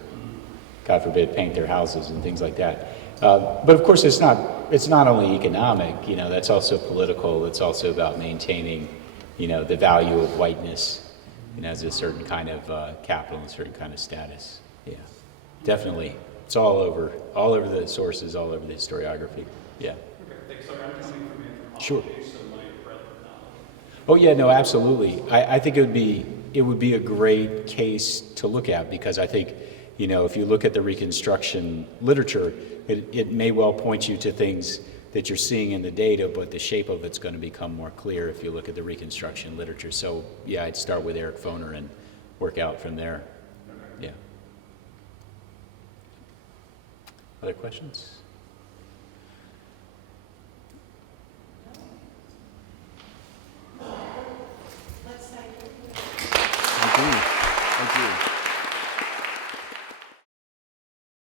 God forbid, paint their houses and things like that. But of course, it's not only economic. That's also political. It's also about maintaining, the value of whiteness, as a certain kind of capital and a certain kind of status. Yeah, definitely. It's all over the sources, all over the historiography. Yeah. Okay, thanks. Sorry, I'm coming from anthropology, Sure. so my breadth of knowledge. Oh yeah, no, absolutely. I think it would be a great case to look at, because I think, if you look at the Reconstruction literature, it may well point you to things that you're seeing in the data, but the shape of it's going to become more clear if you look at the Reconstruction literature. So yeah, I'd start with Eric Foner and work out from there. Yeah. Other questions?